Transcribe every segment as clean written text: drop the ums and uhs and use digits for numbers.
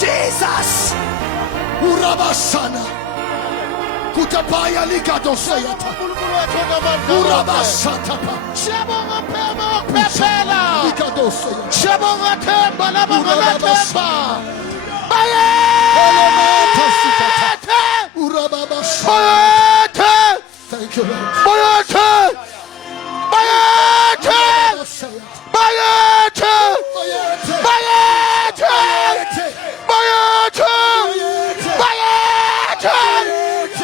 Jesus, Urabasana, Kutapaya Likado Sayata, Urabasatapa, Shabonga pema pepela. Likado Sayata, Shabonga temba la mama temba. Baye. Urababasata. Thank you, Lord. Bayate. Bayate. Bayate. Bayate. Bayate. Bayate.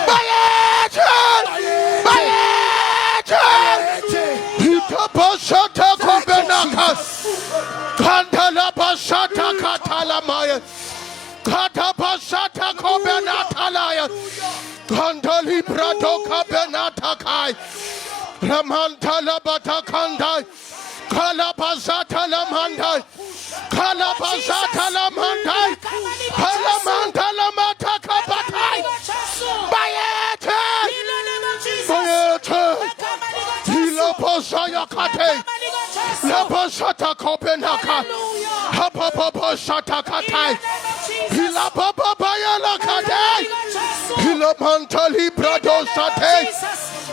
Bayate. Bayate. Hitapashata kobenaka. Kantala pasata katalamaya. Katapashata kobenatalaya. Kantali prato kabenatakai. Ramantala batakandai. Kalapazata lamandai. Kalapazata lamandai. Kalamantala matakabatai. Bayete. Bayete. Hilapazaya kate. Lapazata kobenaka. Hapapapashata katai. Hilapapapaya lakate. Hilamantali prato sate.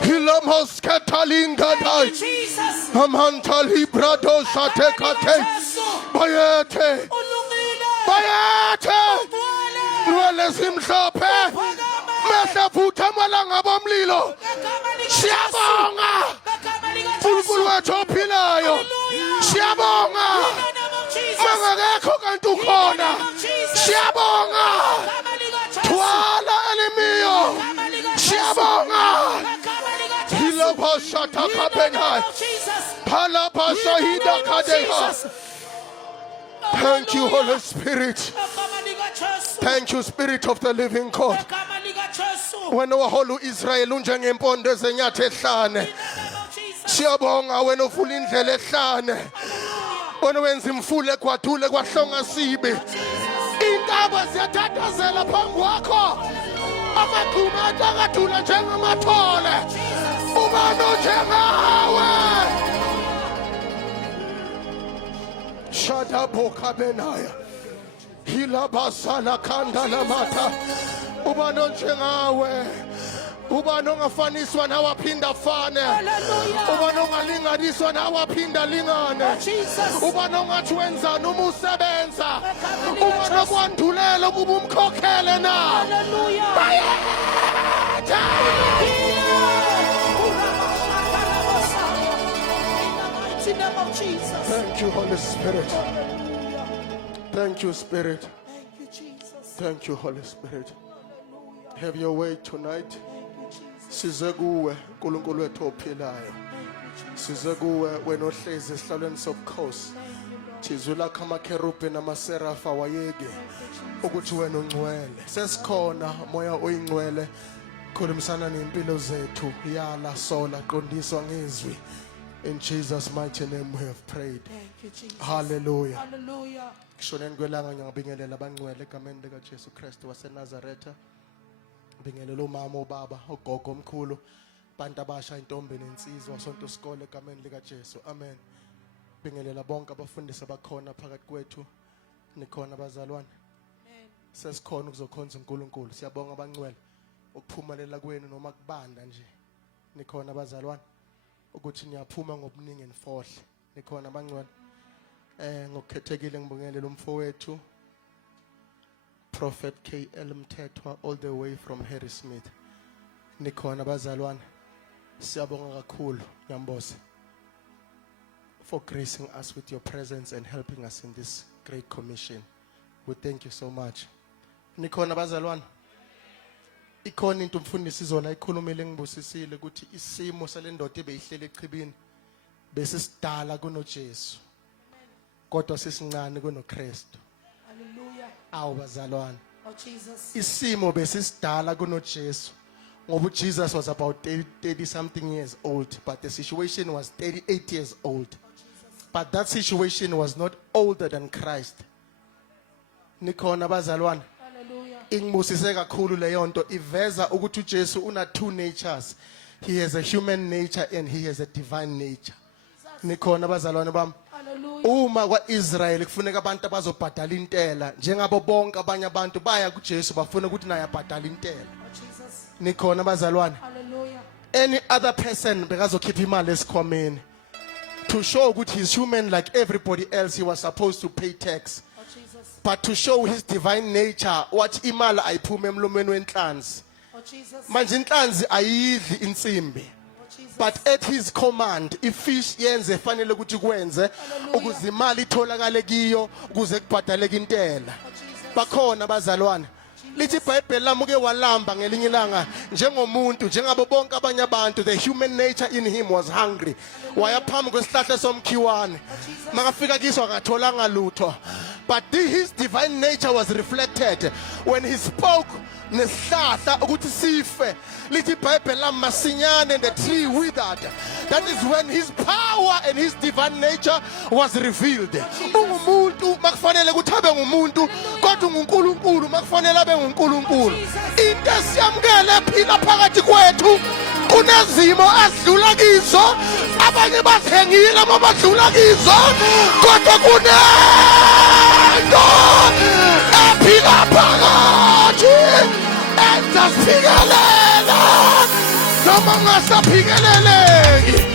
Hilamosketalingadai. Amantali brado satekate. Bayete. Bayete. Nwele simhlophe. Mehla vuta malanga bomlilo. Siyabonga. Unkulunkulu wethu ophilayo. Siyabonga. Mangakekho kanti ukhona. Siyabonga. Thwala elimiyo. Siyabonga. Hilapashata kabenai. Palapashahida kadeha. Thank you, Holy Spirit. Thank you, Spirit of the living God. Wena waholu Israel unjengempondo ezenyatha ehlane. Siyabonga wena ufula indlela ehlane. Wena wenza imfule kwadule kwahlonga sibe. Intaba ziyathathazela phambi kwakho. Amagquma athakathula njengamathole. Ubani onjengawe. Shadaboka benaya. Hilabasala kandala mata. Ubani onjengawe. Ubani ongafaniswa nawaphinda fane. Ubani ongalinganiswa nawaphinda lingane. Ubani ongathi wenzani uma usebenza. Ubani okwandulela ukuba umkhokhele na. Thank you, Holy Spirit. Thank you, Spirit. Thank you, Jesus. Thank you, Holy Spirit. Have your way tonight. Size kuwe uNkulunkulu wethu ophilayo. Size kuwe wena ohlezi esihlalweni sobukhosi. Thizwe lakho amakherubhi namaserafa wayeke ukuthi wena ungcwele. Sesikhona moya oyingcwele. Khulumisana nempilo zethu, yala sola qondiswa ngezwi. In Jesus' mighty name we have prayed. Thank you, Jesus. Hallelujah. Hallelujah. Kushoneni kwelanga ngiyabingelela abangcwele egameni lika Jesu Kristu waseNazaretha. Bingelela umama, ubaba, ugogo omkhulu, bantu abasha, intombi nensizwa, sonke isikole egameni lika Jesu. Amen. Bingelela bonke abafundisi abakhona phakathi kwethu. Nikhona bazalwane. Amen. Sesikhona ukuzokhonza uNkulunkulu. Siyabonga abangcwele ukuphumelela kwenu noma kubanda nje. Nikhona bazalwane ukuthi niyaphuma ngobuningi nifohle. Nikhona abangcwele. Ngokukhethekile ngibongelela umfowethu Prophet KL Mthethwa all the way from Harrismith. Nikhona bazalwane. Siyabonga kakhulu Nyambosi for gracing us with your presence and helping us in this great commission. We thank you so much. Nikhona bazalwane. Ikhona into umfundisi izona ikhulumile ngibusisile ukuthi isimo salendoda ebeyihlele echibini besisidala kunoJesu. Kodwa sisincane kunoKristu. Hallelujah. Awu bazalwane. Oh, Jesus. Isimo besisidala kunoJesu. Ngoba Jesus was about 30 something years old, but the situation was 38 years old. But that situation was not older than Christ. Nikhona bazalwane. Hallelujah. Ingibusise kakhulu leyo nto iveza ukuthi uJesu una two natures. He has a human nature and he has a divine nature. Nikhona bazalwane bami. Hallelujah. Uma kwaIsrael kufuneka abantu abazobhadala intela njengabo bonke abanye abantu baya kuJesu bafuna ukuthi naye abhadala intela. Oh, Jesus. Nikhona bazalwane. Hallelujah. Any other person bekazokhipha imali esikhwameni to show ukuthi he's human like everybody else. He was supposed to pay tax. Oh, Jesus. But to show his divine nature, what imali ayiphume emlomeni wenhlanzi. Oh, Jesus. Manje inhlanzi ayidli insimbi. Oh, Jesus. But at his command, ifish yenze fanele ukuthi kwenze ukuze imali itholakale kiyo ukuze kubhadaleke intela. Oh, Jesus. Bakhona bazalwane. Lithi iBhayibheli lami uke walamba ngelinye ilanga njengomuntu njengabo bonke abanye abantu. The human nature in him was hungry. Waya phambi kwesihlahla somkhiwane. Makafika kiso akatholanga lutho. But his divine nature was reflected when he spoke nesihlahla ukuthi sife. Lithi iBhayibheli lami masinyane and the tree withered. That is when his power and his divine nature was revealed. Ungumuntu makufanele ukuthi abe ngumuntu kodwa unguNkulunkulu makufanele abe nguNkulunkulu. Into esiyamkele phila phakathi kwethu kunezimo adlula kizo abanye bathengile abadlula kizo kodwa kunento ephila phakathi enzasikelelela noma ngasaphikeleleki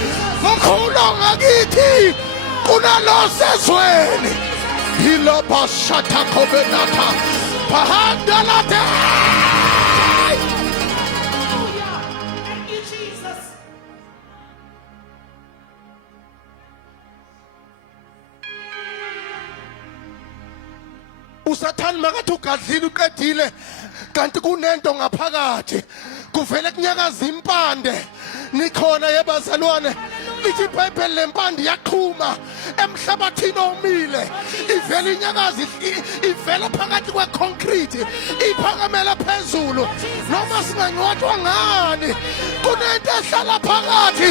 mkhulu ngakithi kunalo sezweni yilo bashata kobenata bahanda late. Hallelujah. Thank you, Jesus. Usathani makathi ugadlile uqedile kanti kunento ngaphakathi kuvele kunyakaza impande. Nikhona yebazalwane. Lithi iBhayibheli lempande yaqhuma emhlabathini omile ivela inyakazi ivela phakathi kweconcrete iphakamela phezulu noma singangcwatshwa ngani kunento ehlala phakathi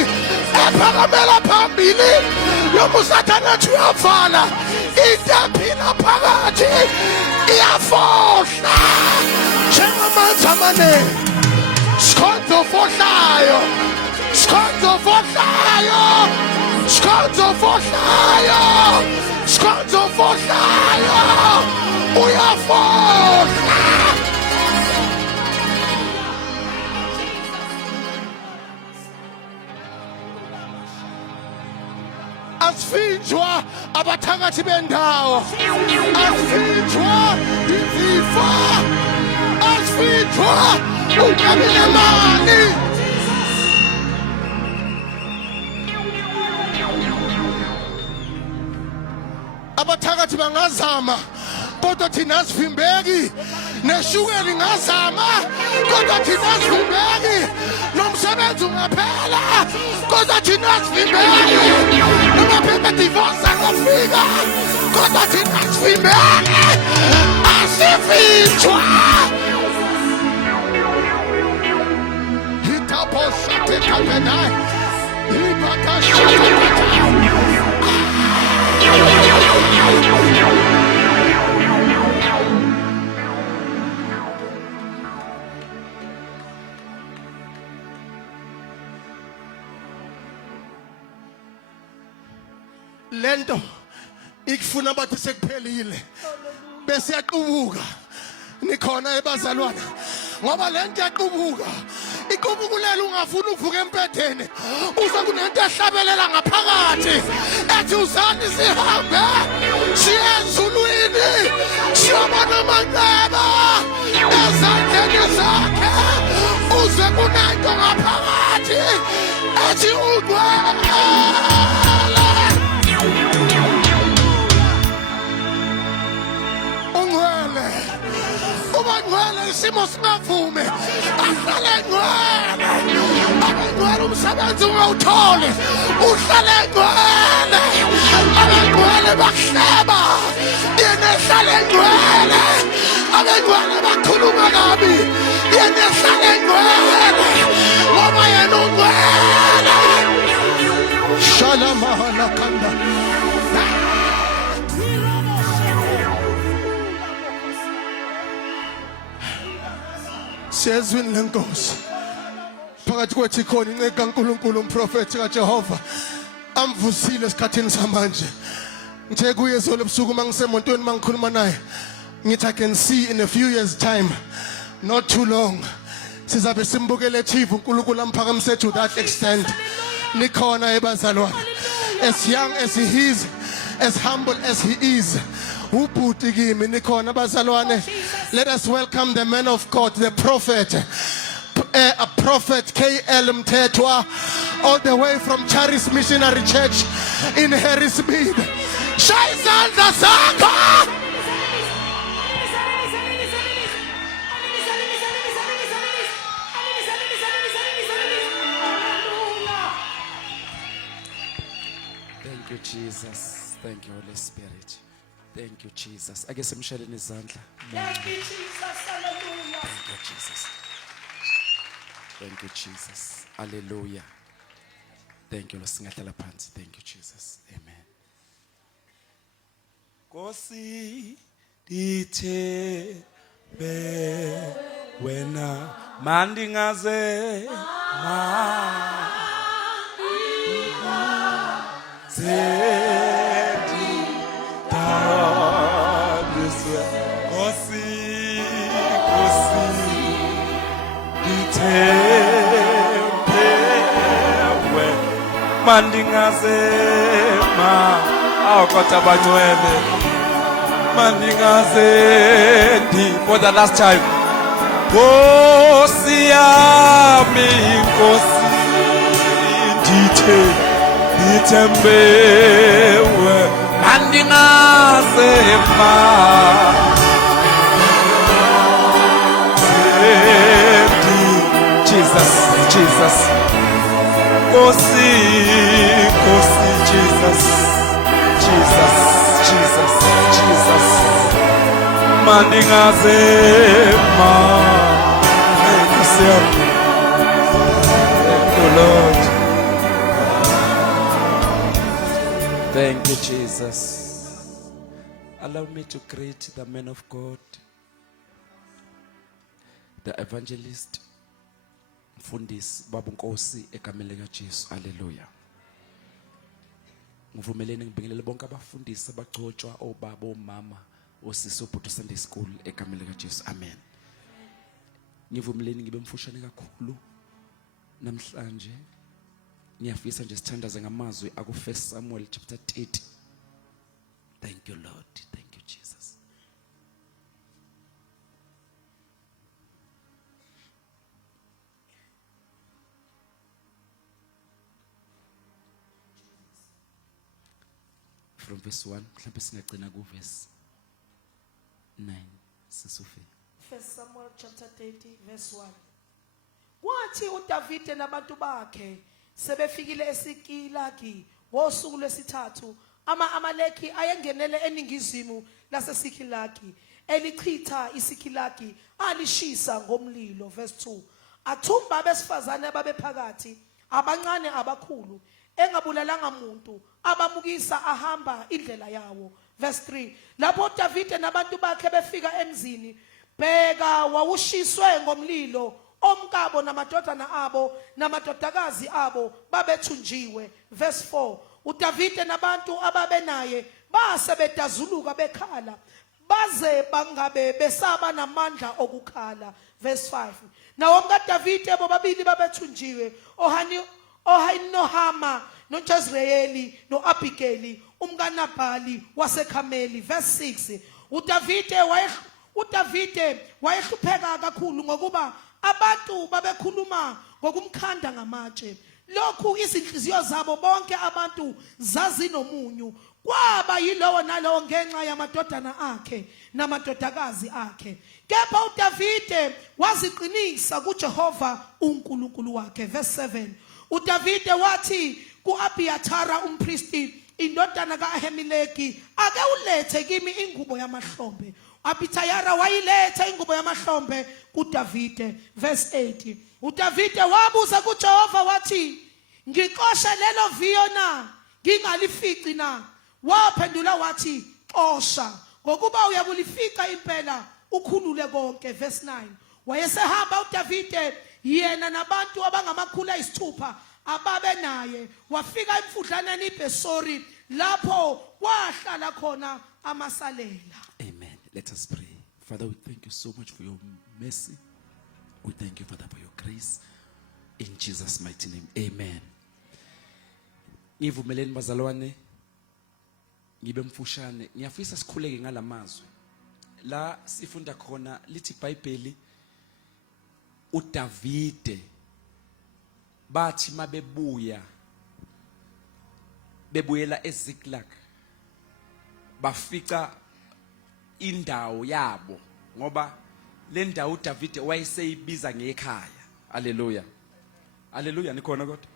ephakamela phambili noma usathane athi uyavala into ephila phakathi iyafohla njengamanzi amaningi. Sikhonzo fohlayo, sikhonzo fohlayo, sikhonzo fohlayo, sikhonzo fohlayo, uyafohla. Asifinjwa abathakathi bendawo, asifinjwa izifo, asifinjwa ukabile mali. Abathakathi bangazama kodwa thina asivimbeki. Neshukela ingazama kodwa thina asivimbeki. Nomsebenzi ungaphela kodwa thina asivimbeki. Noma divorce angafika kodwa thina asivimbeki. Asifinjwa. Hitapo shate kapenai. Hipata shate lento ikufuna bathi sekuphelile bese yaqubuka nikhona ebazalwane ngoba lento yaqubuka iqubukulela ungafuni ukuvuka empedeni uze kunento ehlabelela ngaphakathi ethi uzani sihambe siye ezulwini siyobona amaceba ezandleni zakhe uze kunento ngaphakathi ethi ungcwele ngwele isimo singavume ahlale ngwele abangwele umsebenzi ungawutholi uhlale ngwele abangwele bakuhleba yena ehlale ngwele abangwele bakhuluma kabi yena ehlale ngwele ngoba yena ungwele shalom alakanda siyezwini lenkosi phakathi kwethu ikhona inceke kaNkulunkulu umprofeti kaJehova amvusile esikhathini samanje ngithe kuye izolo ebusuku mangisemontweni mangikhuluma naye ngithi I can see in a few years time not too long sizabe simbukele TV uNkulunkulu amphakamise to that extent nikhona ebazalwane as young as he is as humble as he is ubhuti kimi nikhona abazalwane. Let us welcome the man of God, the prophet, a prophet KL Mthethwa, all the way from Charis Missionary Church in Harrisburg. Shaya izandla zakho. Thank you, Jesus. Thank you, Holy Spirit. Thank you, Jesus. Ake simsheleni izandla. Thank you, Jesus. Hallelujah. Thank you, Jesus. Thank you, Jesus. Hallelujah. Thank you, Lord. Singahlala phansi. Thank you, Jesus. Amen. Nkosi dithe be wena mandingaze mandingazema awukota bangcwele mandingazendi for the last time Nkosi yami Nkosi ndithembewe mandingazema Jesus Jesus Nkosi Nkosi Jesus Jesus Jesus Jesus mandingazema Nkosi yami Thank you Lord Thank you Jesus Allow me to greet the man of God the evangelist Mfundisi Baba Nkosi egameni lika Jesu. Hallelujah. Ngivumelene ngibingelele bonke abafundisi abagcotshwa obaba omama osisi obhuti Sunday school egameni lika Jesu. Amen. Ngivumelene ngibe mfushane kakhulu namhlanje. Ngiyafisa nje sithandaze ngamazwi aku 1 Samuel chapter 30. Thank you Lord. Thank you Jesus. From verse 1 mhlawumbe singagcina ku verse 9 sisufe 1 Samuel chapter 30 verse 1. Kwathi uDavide nabantu bakhe sebefikile eSikilagi ngosuku lwesithathu ama-Amaleki ayengenele eningizimu laseSikilagi elichitha iSikilagi alishisa ngomlilo verse 2. Athumba abesifazane ababephakathi abancane abakhulu engabulalanga muntu abamukisa ahamba indlela yawo verse 3. Lapho uDavide nabantu bakhe befika emzini bheka wawushiswe ngomlilo omkabo namadodana abo namadodakazi abo babethunjiwe verse 4. uDavide nabantu ababe naye base bedazuluka bekhala baze bangabe besaba namandla okukhala. Verse 5. Nawo kaDavide bobabili babethunjiwe, Ohinohama noJezreeli noAbigaili umkaNabhali waseKhameli. Verse 6. uDavide wayehlupheka kakhulu ngokuba abantu babekhuluma ngokumkhanda ngamatshe. Lokhu izinhliziyo zabo bonke abantu zazinomunyu. Kwaba yilowo nalowo ngenxa yamadodana akhe namadodakazi akhe. Kepha uDavide waziqinisa kuJehova uNkulunkulu wakhe. Verse 7. uDavide wathi kuAbiyathara umpristi indodana kaAhimeleki, ake ulethe kimi ingubo yamahlombe. uAbiyathara wayiletha ingubo yamahlombe kuDavide. Verse 8. uDavide wabuza kuJehova wathi, ngiqoshe lelo viyo na, ngingalifici na? Waphendula wathi, xosha, ngokuba uyakulifica impela ukhulule konke. Verse 9. Wayesehamba uDavide yena nabantu abangamakhulu ayisithupha ababe naye, wafika emfudlaneni iBhesori lapho wahlala khona amasalela. Amen. Let us pray. Father, we thank you so much for your mercy. We thank you, Father, for your grace. In Jesus' mighty name. Amen. Ngivumeleni bazalwane, ngibe mfushane, ngiyafisa sikhuleke ngalamazwi. La sifunda khona lithi iBhayibheli uDavide bathi bebuyela eZiklag bafica indawo yabo ngoba le ndawo uDavide wayeseyibiza ngekhaya. Haleluya. Haleluya, nikhona kodwa?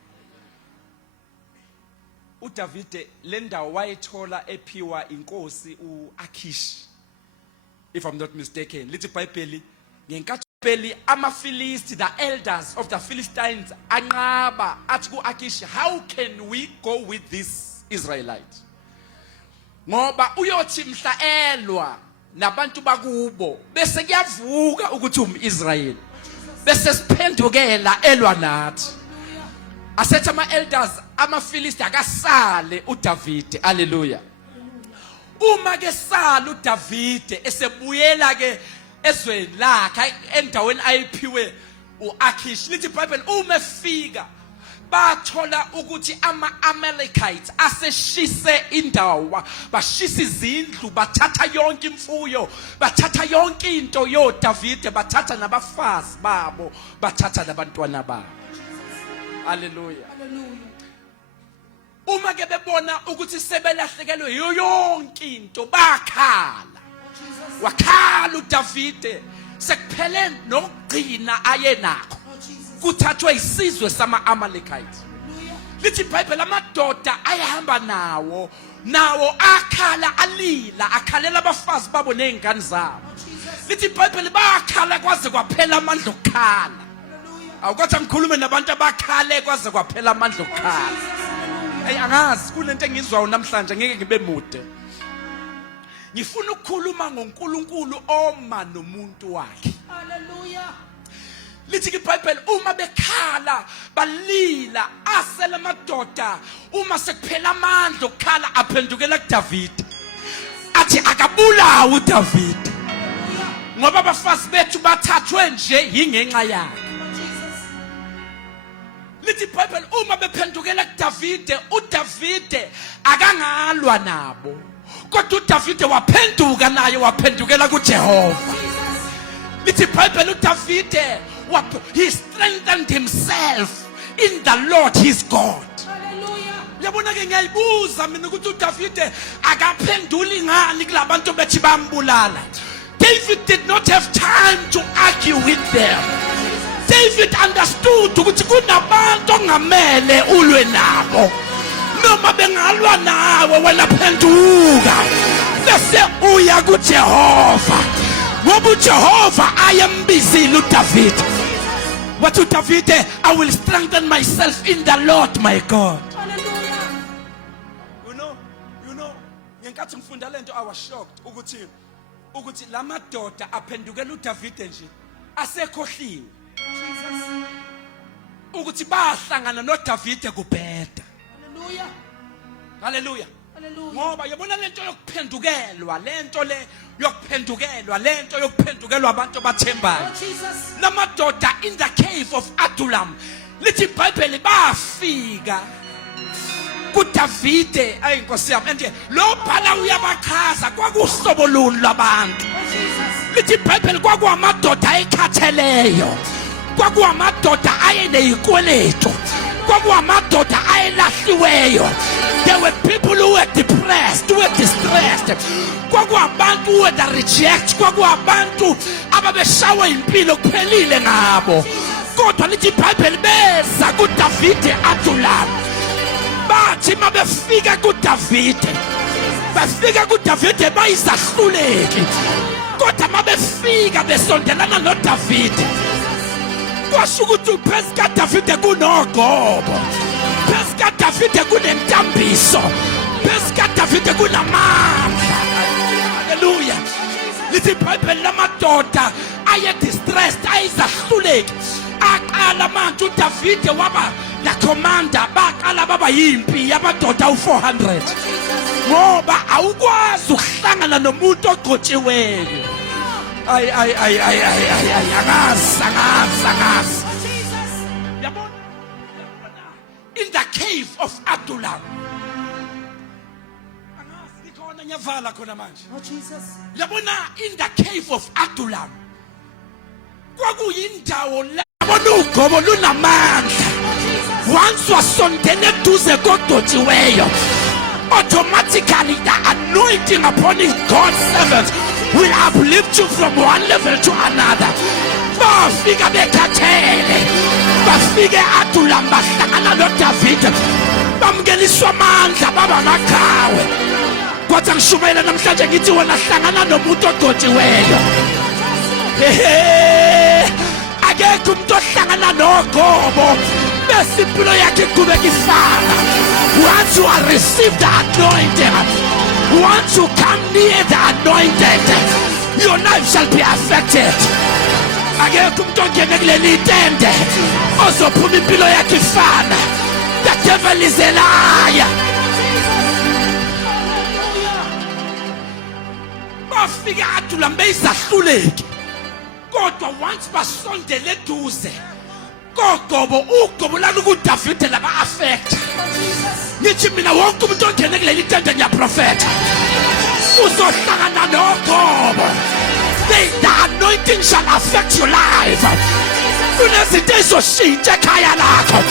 uDavide le ndawo wayethola ephiwa inkosi uAkish, if I'm not mistaken. Lithi iBhayibheli ngenkathi amaFilisti, the elders of the Philistines, anqaba athi kuAkish, how can we go with this Israelite? Ngoba uyothi mhla elwa nabantu bakubo bese kuyavuka ukuthi umIsrael bese siphendukela elwa nathi. Asethi ama-elders amaFilisti akasale uDavide. Haleluya. Uma ke sala uDavide esebuyela ke ezweni lakhe endaweni ayiphiwe uAkish, lithi iBhayibheli uma efika bathola ukuthi ama-Amalekites aseshise indawo, bashisa izindlu, bathatha yonke imfuyo, bathatha yonke into yoDavide, bathatha nabafazi babo, bathatha nabantwana babo. Haleluya. Uma ke bebona ukuthi sebelahlekelwe yonke into bakhala. Wakhala uDavide sekuphele nokugcina ayenakho, kuthathwe isizwe sama-Amalekites. Lithi iBhayibheli amadoda ayahamba nawo akhala alila, akhalela abafazi babo nezingane zabo. Lithi iBhayibheli bakhala kwaze kwaphela amandla okukhala. Awukwathi ngikhulume nabantu abakhale kwaze kwaphela amandla okukhala. Hey, angazi kunento engizwayo namhlanje, ngeke ngibe mude. Ngifuna ukukhuluma ngoNkulunkulu oma nomuntu wakhe. Hallelujah. Lithi iBhayibheli uma bekhala balila asela amadoda, uma sekuphela amandla okukhala aphendukela kuDavide. Athi akabulawa uDavide ngoba abafazi bethu bathathwe nje yingenxa yakhe. Lithi iBhayibheli uma bephendukela kuDavide, uDavide akangalwa nabo, kodwa uDavide waphenduka naye waphendukela kuJehova. Lithi iBhayibheli uDavide he strengthened himself in the Lord his God. Hallelujah. Yabona ke ngiyayibuza mina ukuthi uDavide akaphenduli ngani kulabantu bethi bambulala. David did not have time to argue with them. David understood ukuthi kunabantu ongamele ulwe nabo. Noma bengalwa nawe wena phenduka bese uya kuJehova, ngoba uJehova ayambizile uDavide. What to David? I will strengthen myself in the Lord my God. Hallelujah. You know, ngenkathi ngifunda lento I was shocked ukuthi lamadoda aphendukela uDavide nje asekhohliwe ukuthi bahlangana noDavide kubheda. Hallelujah. Hallelujah. Hallelujah. Ngoba yabona lento yokuphendukelwa, lento le yokuphendukelwa, lento yokuphendukelwa abantu bathembayo. Oh, Jesus. Lamadoda in the cave of Adullam. Lithi iBhayibheli bafika kuDavide ayinkosi yami and lo bhala uyabachaza kwakuhlobo luni labantu. Oh, Jesus. Lithi iBhayibheli kwakuamadoda ayekhatheleyo, kwakuamadoda ayeneyikweletu, kwakuamadoda ayelahliweyo. There were people who were depressed, who were distressed. Kwakuabantu who were reject, kwakuabantu ababeshawa impilo kuphelile ngabo. Kodwa lithi iBhayibheli beza kuDavide Adullam. Bathi mabefika kuDavide, bafika kuDavide bayizahluleki. Kodwa mabefika besondelana noDavide, kwasho ukuthi phezu kaDavide kunogobo, phezu kaDavide kunentambiso, phezu kaDavide kunamandla. Hallelujah. Lithi iBhayibheli lamadoda aye distressed, ayizahluleki. Aqala manje uDavide waba la commander, baqala baba yimpi yabadoda u400. Ngoba awukwazi ukuhlangana nomuntu ogcotshiweyo. Ay angazi. Yabona in the cave of Adullam. Angazi likhona nyavala khona manje. Oh, Jesus. Yabona in the cave of Adullam. Kwakuyindawo la yabona ugobo lunamandla. Once wasondele eduze kodothiweyo, automatically the anointing upon his God's servants will uplift you from one level to another. Bafika bekhathele, bafike Adullam bahlangana noDavide, bamngeliswa amandla baba maqhawe. Kodwa ngishumayela namhlanje ngithi wena hlangana nomuntu ogcotshiweyo. Akekho umuntu ohlangana nogobo bese impilo yakhe iqhubeka ifana. Once you are received the anointing, once you come near the anointed, your life shall be affected. Akekho umuntu ongene kuleli tende ozophuma impilo yakhe ifana. The devil is a liar. Bafika Adullam beyizahluleki. Kodwa once basondele eduze kogobo, ugobo lalukuDavide laba affect. Ngithi mina wonke umuntu ongene kuleli tende ngiyaprofetha uzohlangana nogobo. The anointing shall affect your life. Kunezinto ezoshintsha ekhaya lakho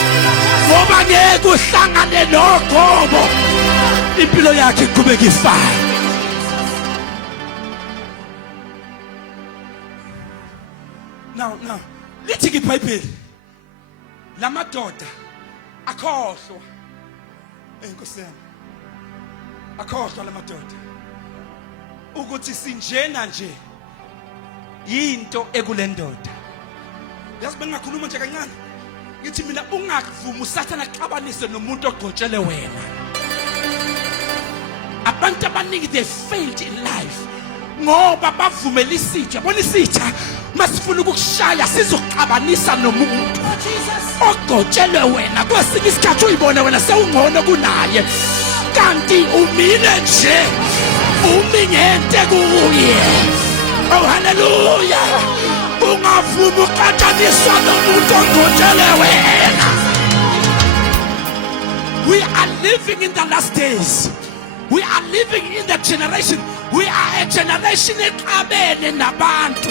ngoba ngeke uhlangane nogobo impilo yakhe iqhubeka ifana. Now, lithi iBhayibheli lamadoda akhohlwa. Enkosi yami, akhohlwa lamadoda ukuthi sinjena nje yinto ekulendoda. Yazi bengakhuluma nje kancane ngithi mina ungakuvuma usathana xabanise nomuntu ogcotshele wena. Abantu abaningi they failed in life ngoba bavumela isitha. Yabona isitha masifuna ukukushaya sizokuxabanisa nomuntu ogotshelwe wena. Kwesinye isikhathi uyibone wena sewungcono kunaye kanti umile nje umi ngente kuye. Oh hallelujah. Ungavuma uqhathaniswa nomuntu ogotshele wena. We are living in the last days. We are living in the generation. We are a generation exabene nabantu.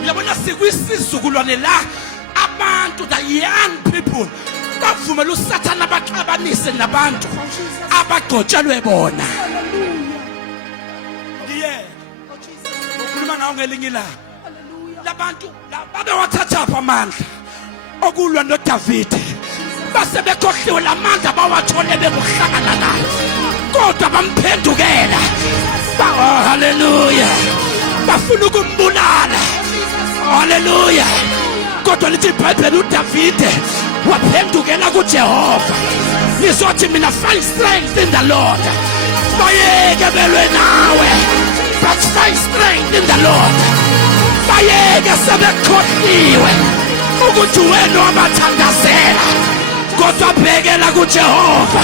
Uyabona sikwisizulwane la abantu, the young people bavumela uSathane abaxabanise nabantu abagotshelwe bona. Ndiye ukhuluma nawe ngelinye ilanga. Labantu babe wathatha apha amandla okulwa noDavide base bekhohliwe lamandla bawathole bekuhlangana naye kodwa bamphendukela. Oh hallelujah. Bafuna ukumbulala. Hallelujah. Kodwa lithi iBhayibheli uDavide waphendukela kuJehova. Nizothi mina find strength in the Lord. Bayeke belwe nawe. But find strength in the Lord. Bayeke sebekhohliwe ukuthi wena wabathandazela. Kodwa bhekela kuJehova.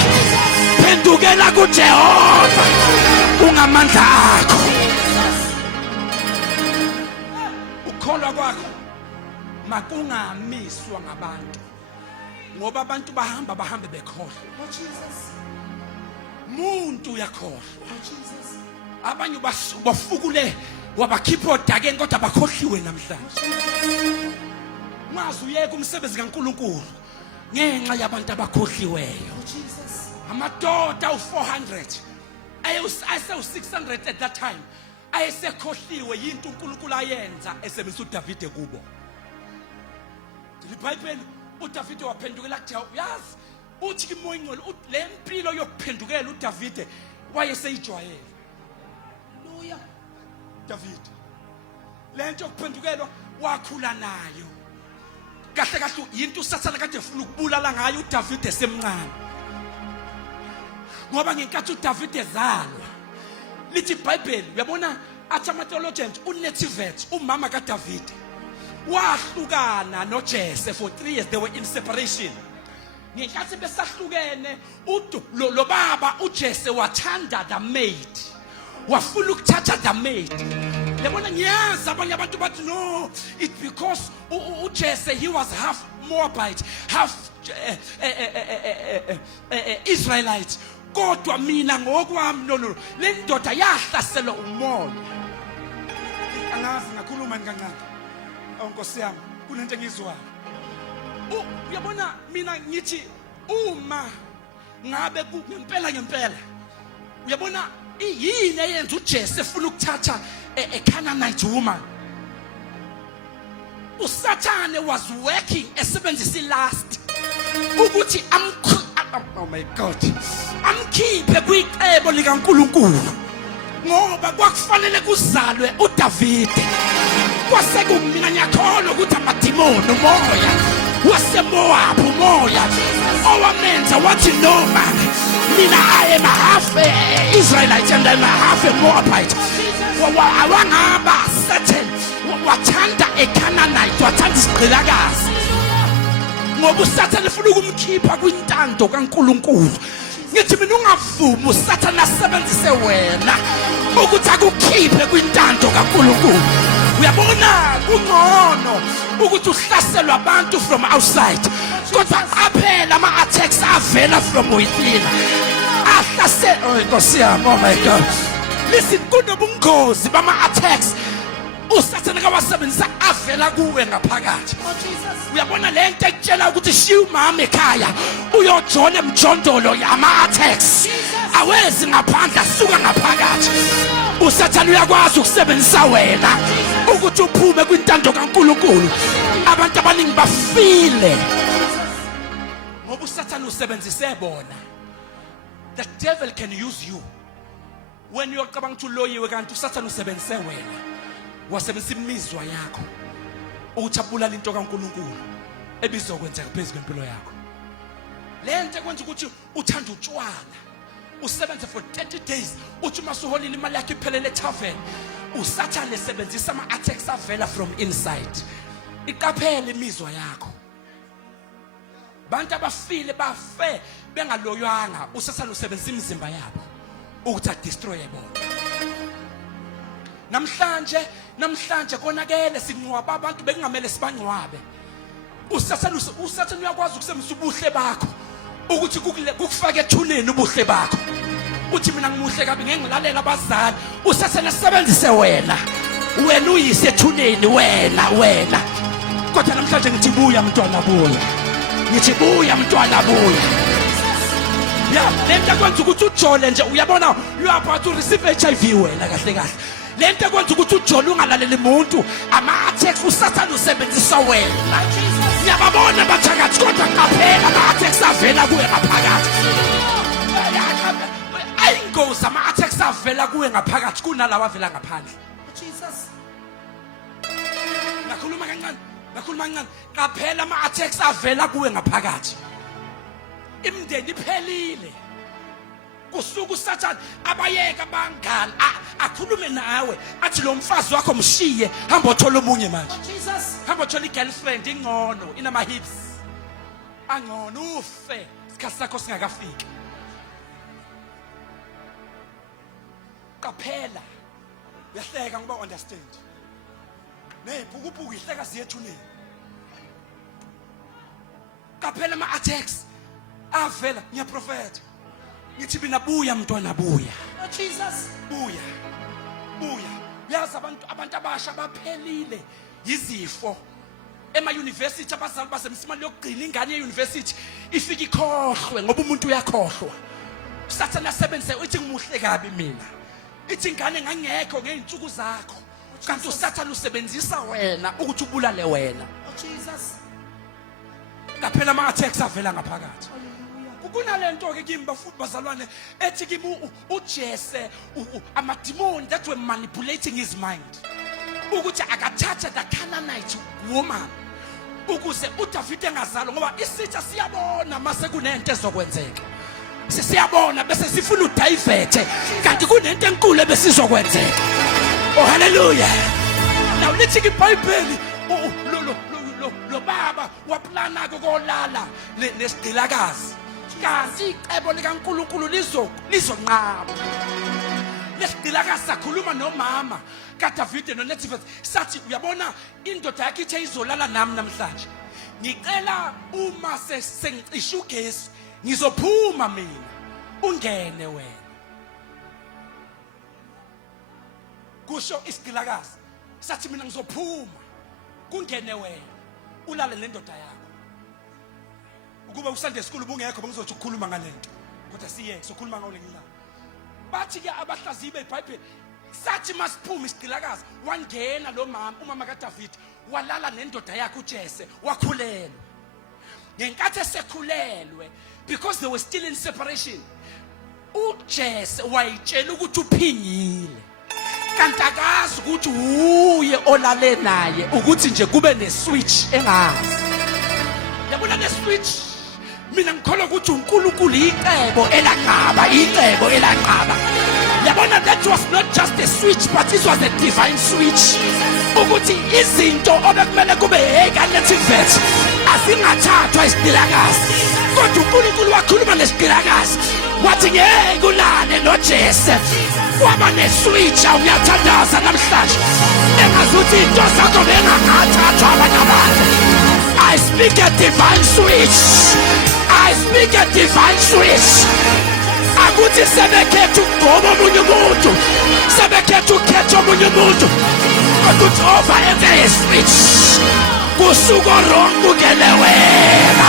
phendukela kuJehova ungamandla akho. Ukholwa kwakho makungamiswa ngabantu, ngoba abantu bahambe bekhohlwa. Lord Jesus. Umuntu uyakhohlwa. Lord Jesus. Abanye bafukule wabakhipha odakeni kodwa bakhohliwe namhlanje. Mazi uyeke umsebenzi kaNkuluNkulu ngenxa yabantu abakhohliweyo. Lord Jesus. Amadoda u400 ayewu600 at that time ayesekhohliwe yinto uNkulunkulu ayenza esebenzisa uDavide kubo. IBhayibheli uDavide waphendukela kuJehova. Uyazi uthi imoya ingcwele le mpilo yokuphendukela uDavide wayeseyijwayele. Hallelujah. Davide lento yokuphendukelwa wakhula nayo kahle kahle. Yinto uSathane kade efuna ukubulala ngayo uDavide semncane, ngoba ngenkathi uDavide ezalwa lithi iBhayibheli, uyabona athi ama-theologians uNethivet umama kaDavide wahlukana noJese for 3 years. They were in separation. Ngenkathi besahlukene lo baba uJese wathanda the maid, wafuna ukuthatha the maid. Yabona ngiyazi abanye abantu bathi no, it's because uJese he was half Moabite, half Israelite. Kodwa mina ngokwami no, le ndoda yahlaselwa umoya. Angazi ngakhuluma kancane. Nkosi yami kunento engizwayo. Uyabona mina ngithi uma ngabe ngempela uyabona yini eyenza uJese efuna ukuthatha eCanaanite woman. uSathane was working esebenzisa ilast ukuthi oh my God, amkhiphe kwicebo likaNkuluNkulu, ngoba kwakufanele kuzalwe uDavide. Kwasekumina nyakholwa ukuthi amadimoni umoya waseMoab, umoya owamenza wathi no man, mina I am half Israelite and I'm half Moabite. Awangaba Satan wathanda eCanaanite, wathanda isigqilakazi, ngoba uSathane ufuna ukumkhipha kwintando kaNkuluNkulu. Ngithi mina ungavumi uSathane asebenzise wena ukuthi akukhiphe kwintando kaNkuluNkulu. Uyabona kungcono ukuthi uhlaselwe abantu from outside, kodwa aphela ama-attacks avela from within. Oh Nkosi yami, oh my God. Listen, kunobungozi bama-attacks uSathane kawasebenzisa avela kuwe ngaphakathi. Uyabona le nto ekutshela ukuthi shiya umama ekhaya uyojona emjondolo yama-attacks awezi ngaphandle, asuka ngaphakathi. uSathane uyakwazi ukusebenzisa wena ukuthi uphume kwintando kaNkuluNkulu. Abantu abaningi bafile ngoba uSathane usebenzise bona. The devil can use you when you acabanga ukuthi uloyiwe, kanti uSathane usebenzise wena, wasebenzisa imizwa yakho ukuthi abulala into kaNkuluNkulu ebizokwenzeka phezu kwempilo yakho. Le nto ekwenza ukuthi uthanda utshwala, usebenze for 30 days, uthi masuholile imali yakho iphelele ethaveni. uSathane esebenzisa ama-attacks avela from inside. Iqaphele imizwa yakho. Bantu abafile bafe bengaloywanga, uSathane usebenzisa imizimba yabo ukuthi adestroye bona. Namhlanje konakele sinqwaba abantu bekungamele sibangcwabe. uSathane uyakwazi ukusebenzisa ubuhle bakho ukuthi kukufake ethuneni ubuhle bakho. Uthi mina ngimuhle kabi ngeke ngilalela abazali. uSathane asebenzise wena uyise ethuneni wena. Kodwa namhlanje ngithi buya mntwana buya. Ngithi buya mntwana buya. Yeah, lento ekwenza ukuthi ujole nje, uyabona you are about to receive HIV wena kahle kahle. Lento ekwenza ukuthi ujole ungalaleli umuntu, ama-attacks uSathane usebenzisa wena. Ngiyababona bathakathi, kodwa qaphela ama-attacks avela kuwe ngaphakathi. Ayingozi ama-attacks avela kuwe ngaphakathi kunalawa avela ngaphandle. Jesus. Nakhuluma kancane. Qaphela ama-attacks avela kuwe ngaphakathi. Imndeni iphelile. Kusuka uSathane abayeka abangani akhulume nawe athi lo mfazi wakho mshiye, hamba uthola omunye manje. Jesus. Hamba uthola igirlfriend ingcono, inama hips angcono, ufe isikhathi sakho singakafiki. qaphela uyahleka ngoba understand nebhukubuku ihleka zethu ne qaphela ama attacks avela ngiyaprofeta ngithi mina buya mntwana buya Oh, Jesus. buya yazi abantu abasha baphelile yizifo ema university abazali basemsimani yokugcina ingane ye university ifika ikhohlwe ngoba umuntu uyakhohlwa usathana asebenze uthi ngimuhle kabi mina ithi ingane ngangekho ngeinsuku zakho kanti usathana usebenzisa wena ukuthi ubulale wena Oh, Jesus. ngaphela ama attacks avela ngaphakathi Hallelujah. kunalento ke kimi bafuthi bazalwane ethi kimi uJese amademon that were manipulating his mind ukuthi akathatha the Canaanite woman ukuze uDavid engazalwa ngoba isitha siyabona mase kunento ezokwenzeka siyabona bese sifuna uDavid kanti kunento enkulu ebesizokwenzeka oh hallelujah now lithi iBhayibheli lo baba waplana kolala nesigqilakazi kanti icebo likaNkulunkulu lizonqaba lesigqilakazi sakhuluma nomama kaDavid noNethifath sathi uyabona indoda yakhe ithe izolala nami namhlanje ngicela uma sengicisha ugesi ngizophuma mina ungene wena kusho isigqilakazi sathi mina ngizophuma kungene wena ulale nendoda yakho ukuba usande school ubungekho bengizothi ukukhuluma ngalento kodwa siye sokhuluma ngawo lengilala bathi ke abahlaziyi beBhayibheli sathi masiphuma isigqilakazi wangena lo umama kaDavid walala nendoda yakhe uJese wakhulelwa ngenkathi esekhulelwe because they were still in separation uJese wayitshela ukuthi uphinyile kanti akazi ukuthi uye olale naye ukuthi nje kube neswitch engazi yabona neswitch mina ngikholwa ukuthi uNkulunkulu icebo elaqaba yabona that was not just a switch but it was a divine switch ukuthi izinto obekumele kube eKaNethifath asingathathwa isigqilakazi kodwa uNkulunkulu wakhuluma nesigqilakazi wathi ngeke ulale noJese kwaba neswitch awuyathandaza namhlanje engazuthi into zakho bengangathathwa abanye abantu I speak a divine switch akuthi sebekhetha ukugoma omunye umuntu sebekhetha ukukhetha omunye umuntu kodwa uJehova enze iswitch kusuka wrong kungene wena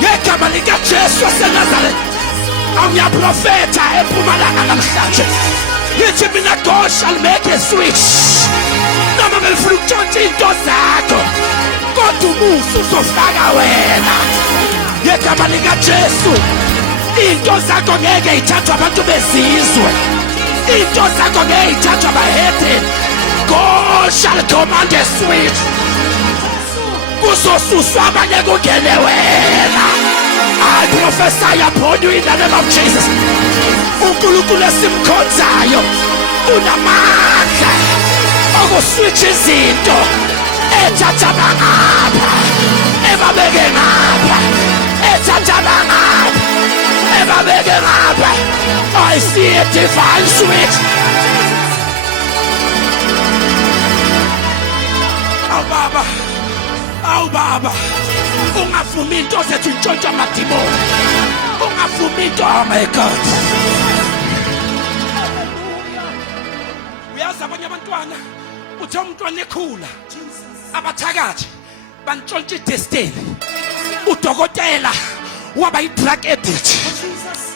ngegama likaJesu waseNazaretha awuyaprofetha eMpumalanga namhlanje yithi mina God shall make a switch noma belifuna ukutshontsha into zakho kodwa umusa uzofaka wena ngegama likaJesu into zakho ngeke ithathwe abantu bezizwe into zakho ngeke ithathwe abahedeni God shall command a switch kuzosuswa abanye kungene wena I prophesy upon you in the name of Jesus. uNkulunkulu esimkhonzayo unamandla okuswitch izinto ethatha ngapha ebabeke ngapha ethatha ngapha ebabeke ngapha I see a divine switch. Awu baba ungavumi into zethu intshontsha amadimoni ungavumi into oh my God uyazi abanye abantwana uthe umntwana ekhula abathakathi bantshontsha idestiny udokotela waba i-drug addict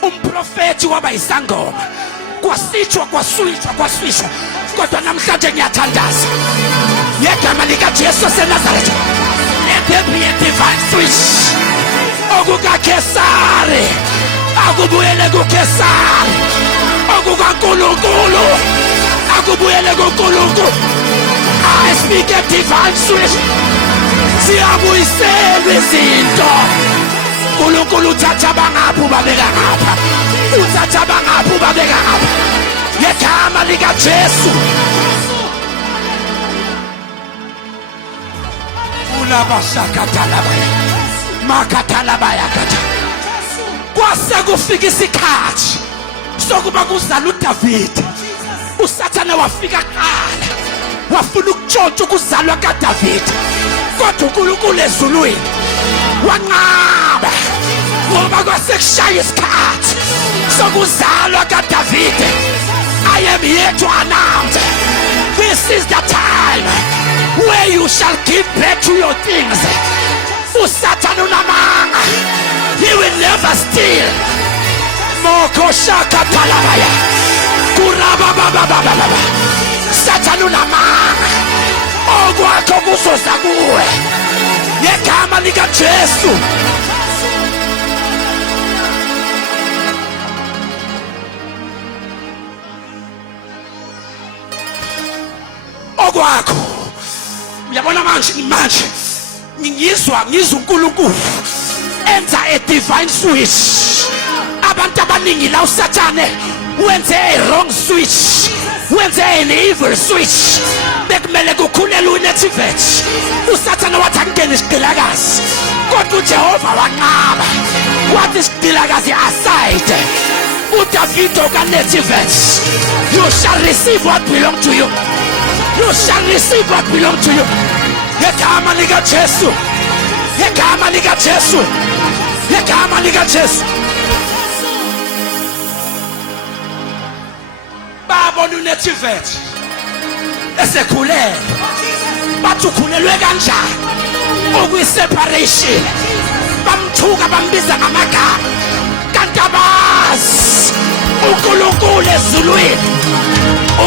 umprofethi waba isangoma kwasitshwa kwaswitshwa kodwa namhlanje ngiyathandaza ngegama likaJesu waseNazaretha let there be a divine switch okukaKesari akubuyele kuKesari okukaNkulunkulu akubuyele kuNkulunkulu I speak a divine switch siyabuyiselwa izinto uNkulunkulu uthatha bangaphi ubabeka ngapha uthatha bangaphi ubabeka ngapha ngegama likaJesu ulabashakatalabaya makatalabaya kata kwase kufika isikhathi sokuba kuzala uDavid usathane wafika kuqala wafuna ukutshontsha ukuzalwa kaDavide kodwa uNkulunkulu ezulwini wanqaba ngoba kwasekushaya isikhathi sokuzalwa kaDavide. I am here to announce this is the time where you shall give back to your things. Usathane unamanga, he will never steal. Moko shaka talabaya kurabababababa. Sathane unamanga okwakho kuzoza kuwe ngegama likaJesu. Okwakho uyabona manje ngizwa uNkulunkulu enza a divine switch. Abantu abaningi la usathane wenze a wrong switch, wenze an evil switch. Bekumele kukhulele uNethivet. Usathane wathi angene isigqilakazi kodwa uJehova wanqaba wathi isigqilakazi aside. uDavide kaNethivet, you shall receive what belong to you. You shall receive what belong to you. Ngegama likaJesu, ngegama likaJesu, ngegama likaJesu. Babona uNethivet esekhulelwe, bathi ukhulelwe kanjani? Okuyi-separation. Bamthuka bambiza ngamagama kanti abazi uNkulunkulu ezulwini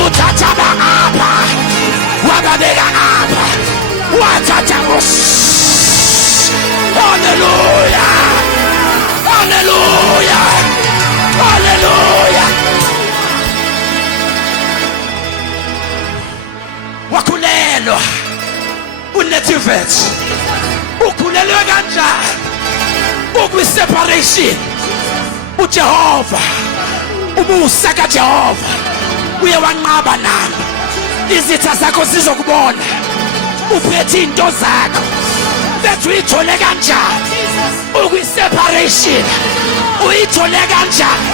uthatha bangapha wababeka ngapha wathatha haleluya, haleluya, haleluya. Wakhulelwa uNethivet, ukhulelwe kanjani? Ukwi-separation. uJehova, umusa kaJehova uye wanqaba nami. Izitha zakho zizokubona uphethe into zakho bethu uyithole kanjani? Ukwi-separation. Uyithole kanjani?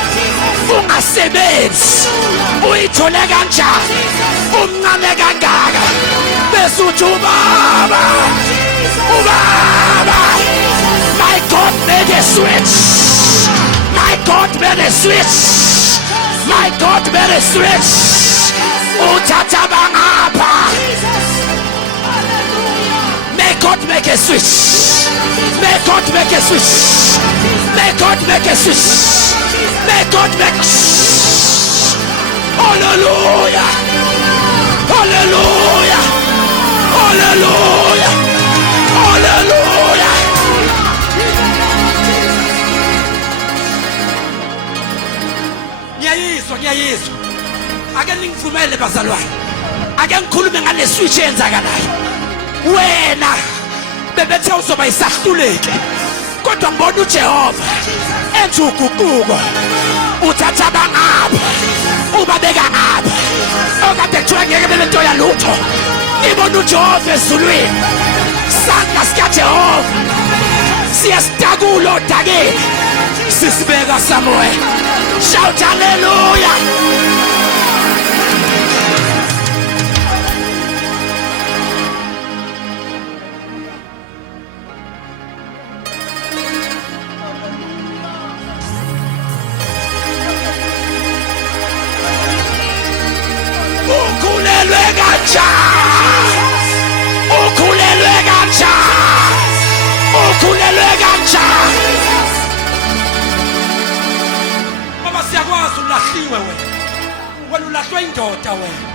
Ungasebenzi. Uyithole kanjani? Umncane kangaka bese uthi ubaba, ubaba. My God made a switch. My God made a switch. My God made a switch. Uthatha bangapha. May God make a switch. May God make a switch. May God make a switch. May God make a switch. Hallelujah. Hallelujah. Hallelujah. Hallelujah. Ngiyayizwa. Ake ningivumele bazalwane. Ake ngikhulume ngale switch enzakalayo. Wena bebethe uzoba isahluleke. Kodwa ngibona uJehova enza uguquko. Uthatha bangapha, ubabeka ngapha. Okade kuthiwa ngeke bebento yalutho. Ibona uJehova ezulwini. Sandla sikaJehova siyasitakulo odakeni. Sisibeka Samuel. Shout hallelujah. Ukhulelwe kanjani? Ukhulelwe kanjani? Ukhulelwe kanjani? Baba siyakwazi ulahliwe wena ulahlwe indoda wena.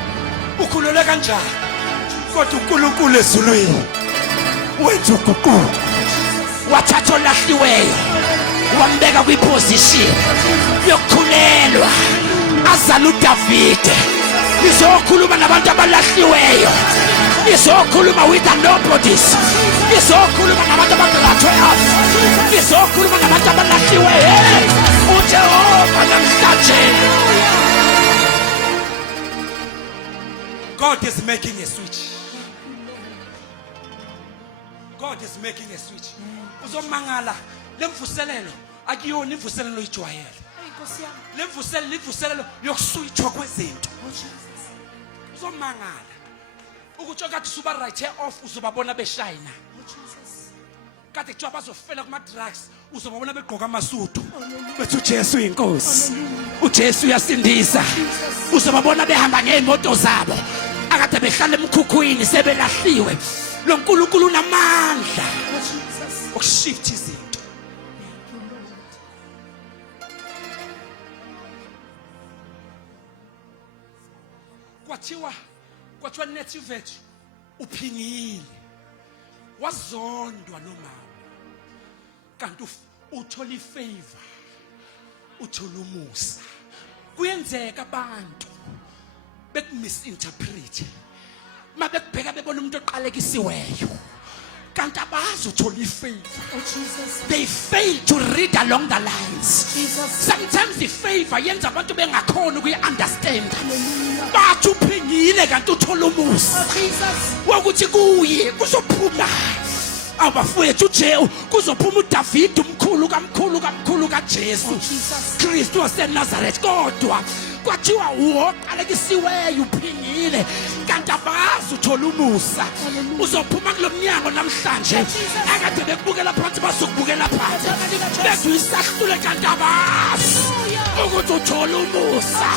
Ukhulelwe kanjani? Kodwa uNkulunkulu ezulwini wenza uguquko. Wathatha olahliweyo wambeka kwiposition yokukhulelwa azala uDavide. Izokhuluma nabantu abalahliweyo. Izokhuluma with the nobodies. Izokhuluma nabantu abaglathwe off. Izokhuluma nabantu abalahliweyo. uJehova namhlanje. God is making a switch. God is making a switch. Uzomangala lemvuselelo akuyona imvuselelo ijwayele. Lemvuselelo yokuswitchwa kwezinto. uzomangala ukuthi okade suba right off uzobabona beshayina kade kuthiwa bazofela kuma drugs uzobabona begqoka amasudu bethi uJesu uyinkosi uJesu uyasindisa uzobabona behamba ngeemoto zabo akade behlala emkhukhwini sebelahliwe lo nkulunkulu unamandla ukushift izinto. Kwathiwa Nethivethu uphingile wazondwa lo mama kanti uthola ifavor uthola umusa. Kuyenzeka abantu bekumisinterpret mabekubheka bebona umuntu oqalekisiweyo kanti abazi uthola ifavor. They fail to read along the lines. Sometimes the favor yenza abantu bengakhona ukuyi-understand. Bathi uphingile kanti uthola umusa wokuthi kuye kuzophuma abafowethu kuzophuma uDavid umkhulu kamkhulu kaJesu Kristu waseNazaretha. Kodwa kwathiwa uqalekisiweyo uphingile kanti abazi uthola umusa. Uzophuma kulomnyango namhlanje akade bekubukela phansi bazokubukela phansi bethi isahlule kanti abazi ukuthi uthola umusa.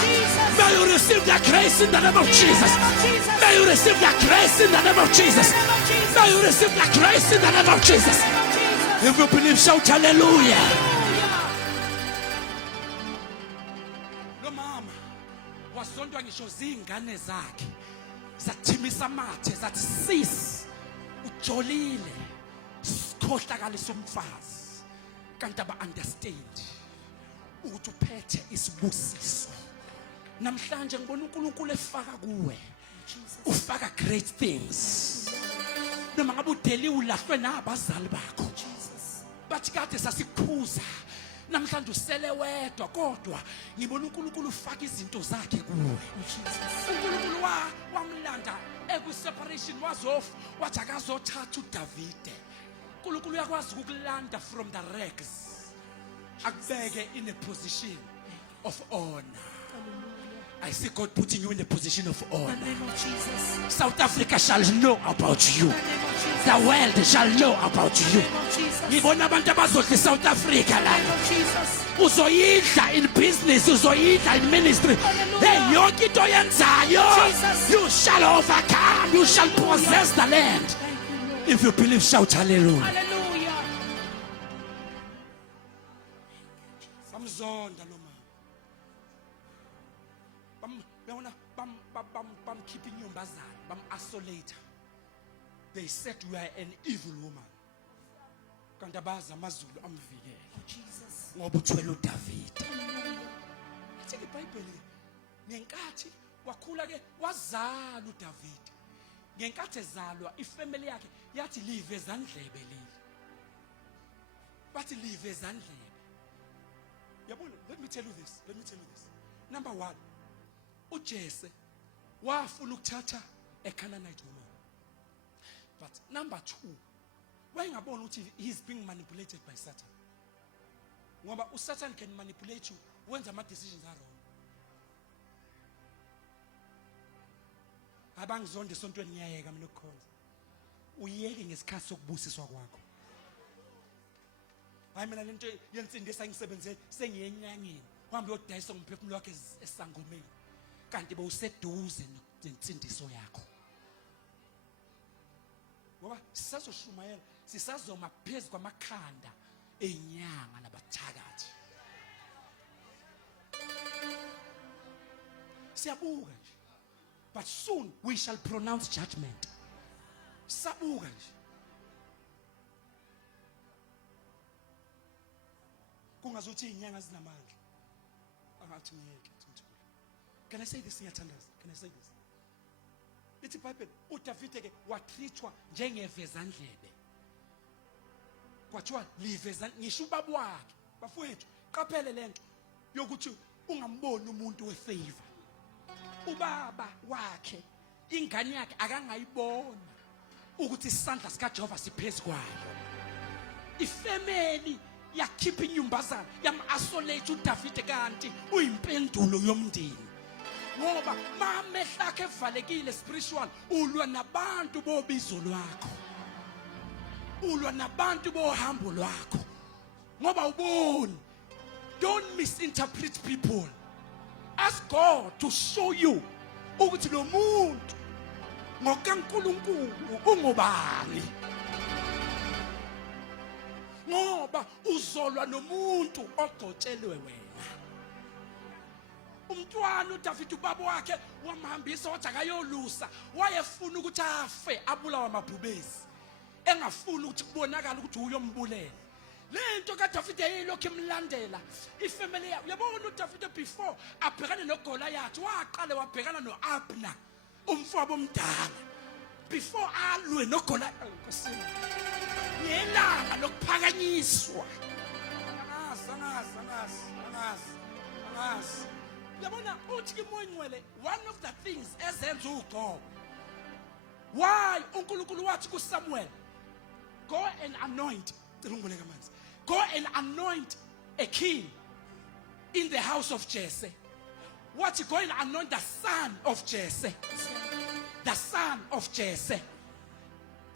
May you receive that grace in the name of Jesus. May you receive that grace in the name of Jesus. May you receive that grace in the name of Jesus. If you believe, shout hallelujah. Lo mama wasondwa ngisho zingane zakhe zathimisa amathe zathi sis ujolile sikhohlakalisa umfazi kanti aba understand ukuthi uphethe isibusiso. Namhlanje ngibona uNkulunkulu efaka kuwe ufaka great things. Noma ngabe udeli ulahlwe nabazali bakho bathi kade sasikhuza namhlanje usele wedwa kodwa ngibona uNkulunkulu ufaka izinto zakhe kuwe. uNkulunkulu wamlanda separation wathi akazothatha uDavide. uNkulunkulu uyakwazi ukukulanda from the rags akubeke in a position of honor. I see God putting you in a position of honor. South Africa shall know about you. The world shall know about you. Ngibona abantu abazodla South Africa lana. Uzoyidla in business, uzoyidla in ministry. Hey, yonke into oyenzayo, you shall overcome, you shall possess the land. If you believe, shout hallelujah. Hallelujah. Bamzonda lo mama. Bam keeping inyumbazana, bam isolate. They said you are an evil woman. Kanti abaza amazulu amvikele. Jesus. Ngoba uthwele uDavid. Athi iBhayibheli ngenkathi wakhula ke wazala uDavid. Ngenkathi ezalwa ifamily yakhe yathi live ezandlebe leli. Bathi live ezandlebe. Yabona, let me tell you this. Number 1, uJese wafuna ukuthatha a Canaanite woman. But number 2, wayengabona ukuthi he's being manipulated by Satan. Ngoba uSatan can manipulate you wenza ama decisions are wrong. Abangizonde esontweni ngiyayeka mina ukukhonza. Uyeke ngesikhathi sokubusiswa kwakho. Hayi mina lento yensindisa ngisebenzele sengiyenyangeni. Uhambe uyodayisa ngomphefumulo wakhe esangomeni. Kanti bowuseduze nensindiso yakho. Ngoba sisazoshumayela sisazoma phezulu kwamakhanda enyanga nabathakathi. Siyabuka nje. But soon we shall pronounce judgment. Sabuka nje. Kungazuthi inyanga zinamandla. Angathi ngeke thuthu. Can I say this ngiyathandaza? Can I say this? Ithi iBhayibheli uDavide ke watrithwa njengevezandlebe. Kwathiwa livezandlebe ngisho ubaba wakhe. Bafowethu, qaphele lento yokuthi ungamboni umuntu wefavor. Ubaba wakhe ingane yakhe akangayibona ukuthi isandla sikaJehova siphezulu kwayo. Ifamily yakhipha inyumbazana yam-isolate uDavide kanti uyimpendulo yomndeni. ngoba mamehla akhe evalekile spiritual ulwa nabantu bobizo lwakho, ulwa nabantu bohambo lwakho ngoba uboni. Don't misinterpret people. Ask God to show you ukuthi lo muntu ngokaNkulunkulu ungubani, ngoba uzolwa nomuntu ogcotshelwe wena. Umntwana uDavid ubaba wakhe wamhambisa wathi akayolusa, wayefuna ukuthi afe abulawa amabhubezi, engafuni ukuthi kubonakala ukuthi uyombulela. Lento kaDavid yayilokhu emlandela ifamily yakhe. Uyabona uDavid before abhekane noGoliath waqale wabhekana noAbner umfowabo omdala before alwe noGoliath. Nkosini yelanga lokuphakanyiswa. Angazi. Yabona uthi kimoyingcwele, one of the things ezenza uGogo, why uNkulunkulu wathi kuSamuel, go and anoint, go and anoint a king in the house of Jesse. What, go and anoint the son of Jesse, the son of Jesse.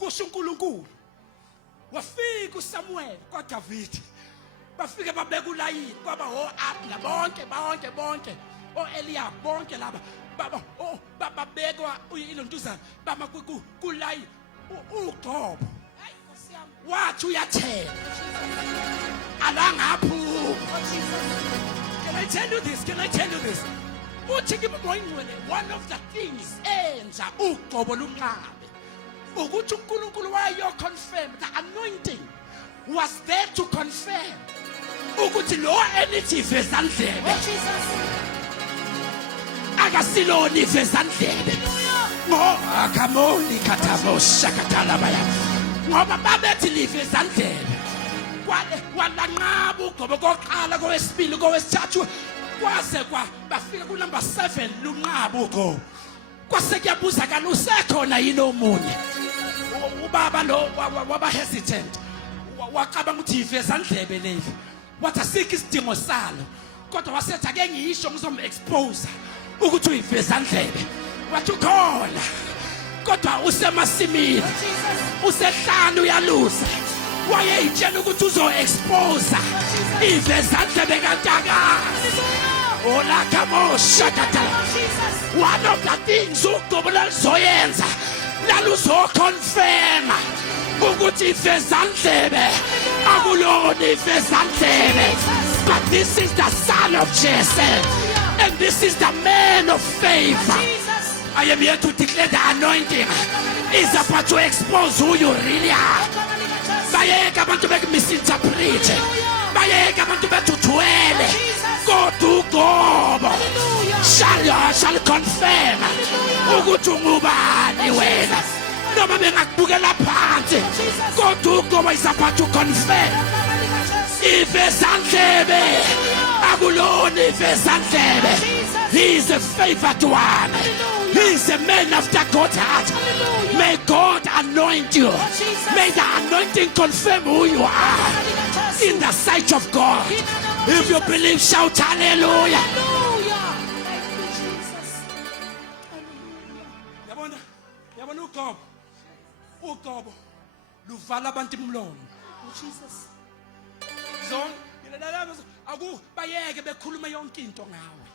Kusho uNkulunkulu wafika uSamuel kwaDavid, bafike babeka ulayini kwaba Abner bonke Eliab bonke laba baba babekwa ilontuzana bama kulayini uGobo wathi uyathela alangaphu. Can I tell you this? Uthi kimoyingcwele, one of the things enza uGobo lunqabe ukuthi uNkulunkulu wayo confirm the anointing was there to confirm ukuthi lo enithi vezandlebe akasiloni vezandlebe akamoli katabo shakatala baya ngoba babethi livezandlebe walanqaba uGobo koqala kowesibili kowesithathu kwaze bafika ku number 7 lunqaba uGobo. Kwase kuyabuza kana usekhona yini omunye ubaba lo waba hesitant waqabanga ukuthi ivezandlebe leli wathi asikho isidingo salo, kodwa wasethi ake ngisho ngizomexpose ukuthi uyivezandlebe. Wathi ukhona kodwa usemasimini usehlanu uyalusa, wayeyitshela ukuthi uzo-expose ivezandlebe kantakazi. One of the things uGobo lalizoyenza laluzoconfirma ukuthi ivezandlebe akulona ivezandlebe, but this is the son of Jesse and this is the man of favor. I am here to declare the anointing is about to expose who you really are. Bayeka abantu bekumisinterpret, bayeka abantu bethuthwele, kodwa uGobo shall confirm ukuthi ungubani wena. Noma bengakubukela phansi, kodwa uGobo is about to confirm ivezandlebe akulona ivezandlebe. He is a favored one. He is a man after God's heart. May God anoint you. May the anointing confirm who you are in the sight of God. If you believe, shout hallelujah. Yabona uGobo luvala abantu imlomo. Jesus. Aku bayeke bekhuluma yonke into ngawe,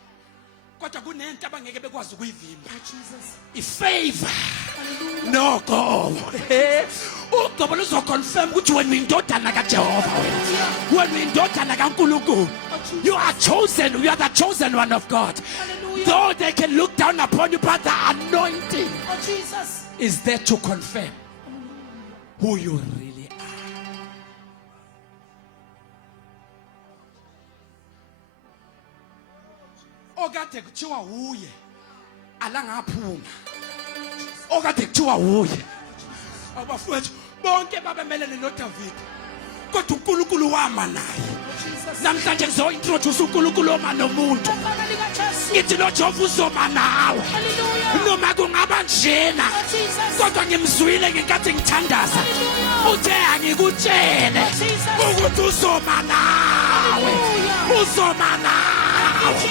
kodwa kunento abangeke bekwazi ukuyivimba. Ifavor no Gobo. uGobo luzoconfirm ukuthi wena uyindodana kaJehova, wena uyindodana kaNkulunkulu. You are chosen. You are the chosen one of God. Though they can look down upon you, but the anointing is there to confirm who you really are. Okade kuthiwa uye alangaphuma, okade kuthiwa uye abafowethu bonke babemelene noDavid, kodwa uNkulunkulu wama naye. Namhlanje ngizointroduce uNkulunkulu oma nomuntu. Ngithi lo Jehova uzoma nawe noma kungaba njena, kodwa ngimzwile ngenkathi ngithandaza uthe angikutshele ukuthi uzoma nawe, uzoma nawe. nawe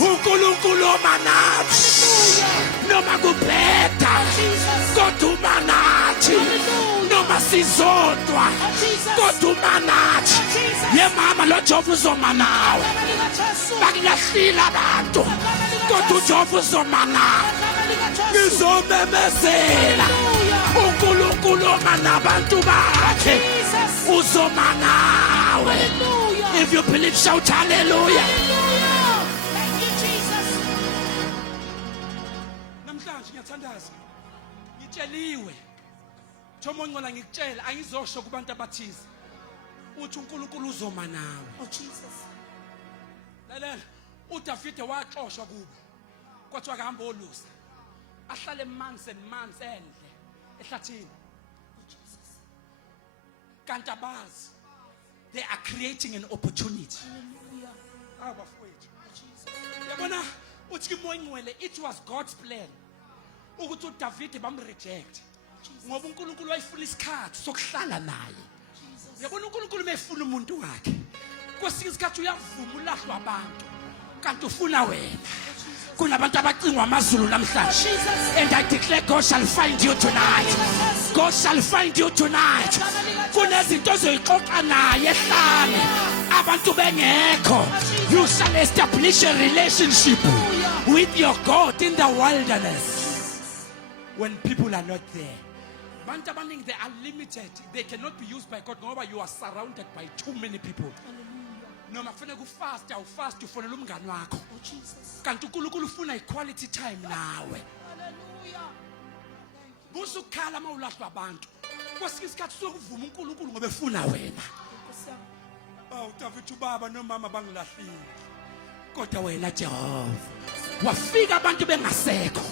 uNkulunkulu omanathi noma kubheda kodwa umanathi noma sizodwa kodwa umanathi ye mama lo Jehova uzoma nawe bakulahlila abantu kodwa uJehova uzoma nawe ngizomemezela uNkulunkulu omanabantu bakhe uzoma nawe. If you believe, shout hallelujah. Thank you, Jesus. Namhlanje ngiyathandaza. Ngitsheliwe. Thomo ngcola ngikutshela angizosho kubantu abathize. Uthi uNkulunkulu uzoma nawe. Oh, Jesus. Lalela, uDavide waxoshwa kubo. Kwathi akahamba olusa. Ahlale months and months endle ehlathini. Oh, Jesus. Kanti abazi. They are creating an opportunity. Hallelujah. Abafowethu. Oh, Jesus. Yabona uthi kimoya ingcwele it was God's plan ukuthi uDavide bamreject ngoba uNkulunkulu wayefuna isikhathi sokuhlala naye. Yabona uNkulunkulu mefuna umuntu wakhe kwesinye isikhathi uyavuma ulahlwa abantu kanti ufuna wena. Kunabantu abacingwa amazulu namhlanje. And I declare God shall find you tonight. God shall find you tonight. Kunezinto ozoyixoxa naye ehlane abantu bengekho. You shall establish a relationship with your God in the wilderness when people are not there. Bantu abaningi, they are limited. They cannot be used by God ngoba you are surrounded by too many people. Noma kufanele ufast awufast ufonela umngani wakho. Oh, Jesus. Kanti uNkulunkulu ufuna equality time nawe. Hallelujah. Busukhala mawulahlwa abantu. Kwesinye isikhathi sokuvuma uNkulunkulu ngoba efuna wena. Oh, uDavide ubaba nomama bangilahlile. Kodwa wena Jehova wafika abantu bengasekho.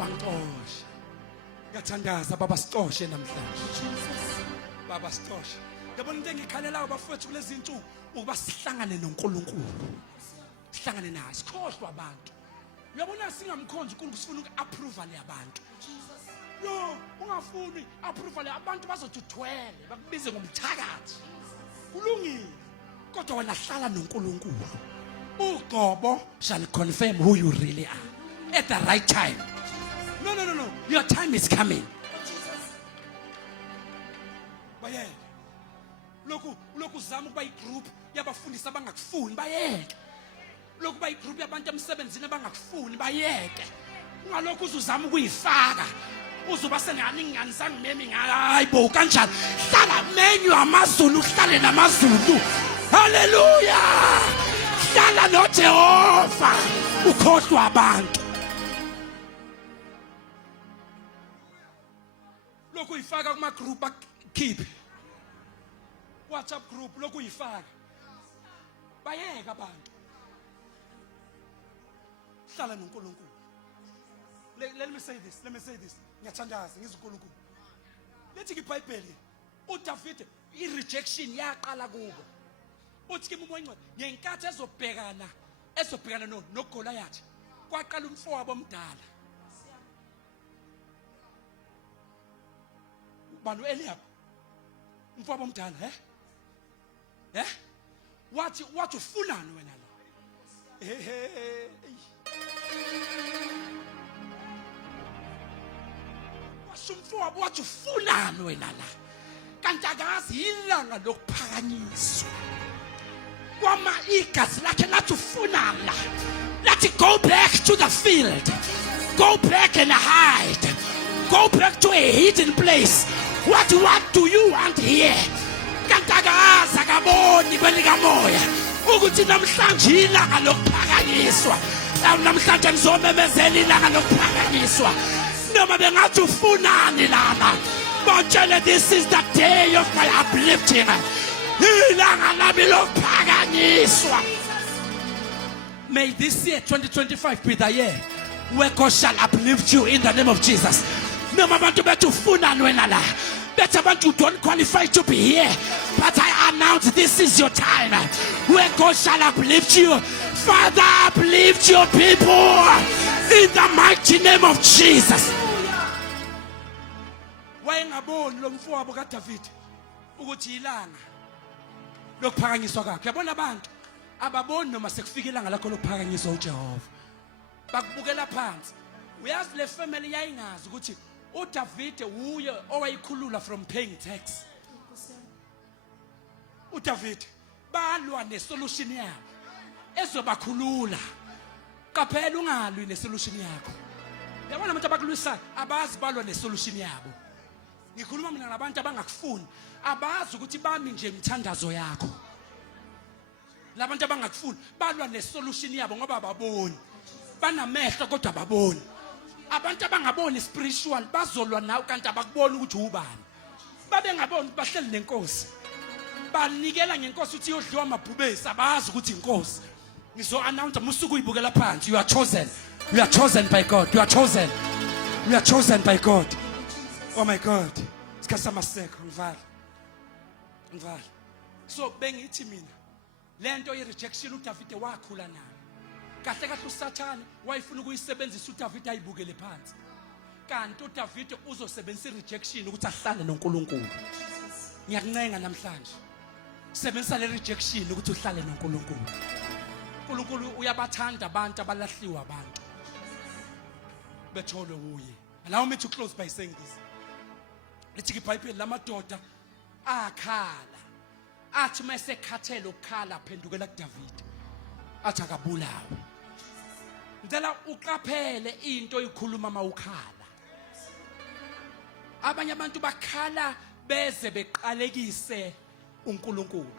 Wangixosha. Ngiyathandaza baba sixoshe namhlanje. Baba sixoshe. Yabona into engikhalela abafowethu kulezi insuku ukuba sihlangane noNkulunkulu. Sihlangane naye sikhohlwa abantu. Uyabona singamkhonzi uNkulunkulu sifuna uku-approval yabantu. Yo, ungafuni approval abantu bazothi uthwele bakubize ngomthakathi. Kulungile. Kodwa wena hlala noNkulunkulu. Uqobo shall confirm who you really are at the right time. No. Your time is coming. Bayeke. Lokhu zama ukuba igroup yabafundisi abangakufuni bayeke. Lokhu ba igroup yabantu emsebenzini abangakufuni bayeke. Ungalokhu uzuzama ukuyifaka. Uzoba senani ngani sangimemi hayibo kanjani. Hlala menyu amazulu uhlale namazulu. Hallelujah. Hlala noJehova ukhohlwa abantu. Lokhu uyifaka kuma group keep. WhatsApp group lokhu uyifaka. Bayeka abantu. Hlala noNkulunkulu. Let me say this. Ngiyathandaza ngizuNkulunkulu. Lethi iBhayibheli uDavide irejection yaqala kubo. Uthi kimi umoya ngenkathi ezobhekana noGoliath. Kwaqala umfowabo omdala. Banu Eliab. Umfowabo omdala, Wathi ufunani wena la? Wasumfowabo wathi ufunani wena la? Kanti akazi ilanga lokuphakanyiswa. Kwama igazi lakhe lathi ufunani la? Lathi go back to the field. Go back and hide. Go back to a hidden place. What do you want here? Kantagaza kaboni belikamoya ukuthi namhlanje ilanga lokuphakanyiswa. Namhlanje ngizomemezela ilanga lokuphakanyiswa. Noma bengathi ufunani lana. Batshele this is the day of my uplifting. Ilanga lami lokuphakanyiswa. May this year 2025 be the year where God shall uplift you in the name of Jesus. Noma bantu bethu ufunani wena la. Better but you don't qualify to be here. But I announce this is your time where God shall uplift you. Father, uplift your people in the mighty name of Jesus. Wayengaboni lo mfowabo kaDavid ukuthi ilanga lokuphakanyiswa kwakhe. Yabona abantu ababoni noma sekufika ilanga lakho lokuphakanyiswa uJehova bakubukela phansi uyazi le family yayingazi ukuthi uDavide uye owayikhulula from paying tax uDavide balwa nesolution yabo ezobakhulula qaphela ungalwi nesolution yakho yabona abantu abakulwisa abazi balwa nesolution yabo ngikhuluma mina nabantu abangakufuni abazi ukuthi bami nje imithandazo yakho labantu abangakufuni balwa nesolution yabo ngoba ababoni banamehlo kodwa ababoni abantu abangaboni spiritual bazolwa nawe kanti abakuboni ukuthi ubani babe ngaboni bahleli nenkosi banikela ngenkosi uthi yodliwa amabhubesi abazi ukuthi inkosi ngizo announce musuku uyibukela phansi you are chosen by God you are chosen by God oh my God sikasa maseko ngivala so bengithi mina lento ye rejection uDavide wakhula nayo kahle kahle uSathane wayifuna ukuyisebenzisa uDavide ayibukele phansi kanti uDavide uzosebenzisa rejection ukuthi ahlale noNkulunkulu ngiyakuncenga namhlanje sebenzisa le rejection ukuthi uhlale noNkulunkulu uNkulunkulu uyabathanda abantu abalahliwa abantu betholwe uye allow me to close by saying this lithi iBhayibheli lamadoda akhala athi mase khathele ukukhala aphendukela kuDavide athi akabulawa ngicela uqaphele into oyikhuluma mawukhala abanye abantu bakhala beze beqalekise uNkulunkulu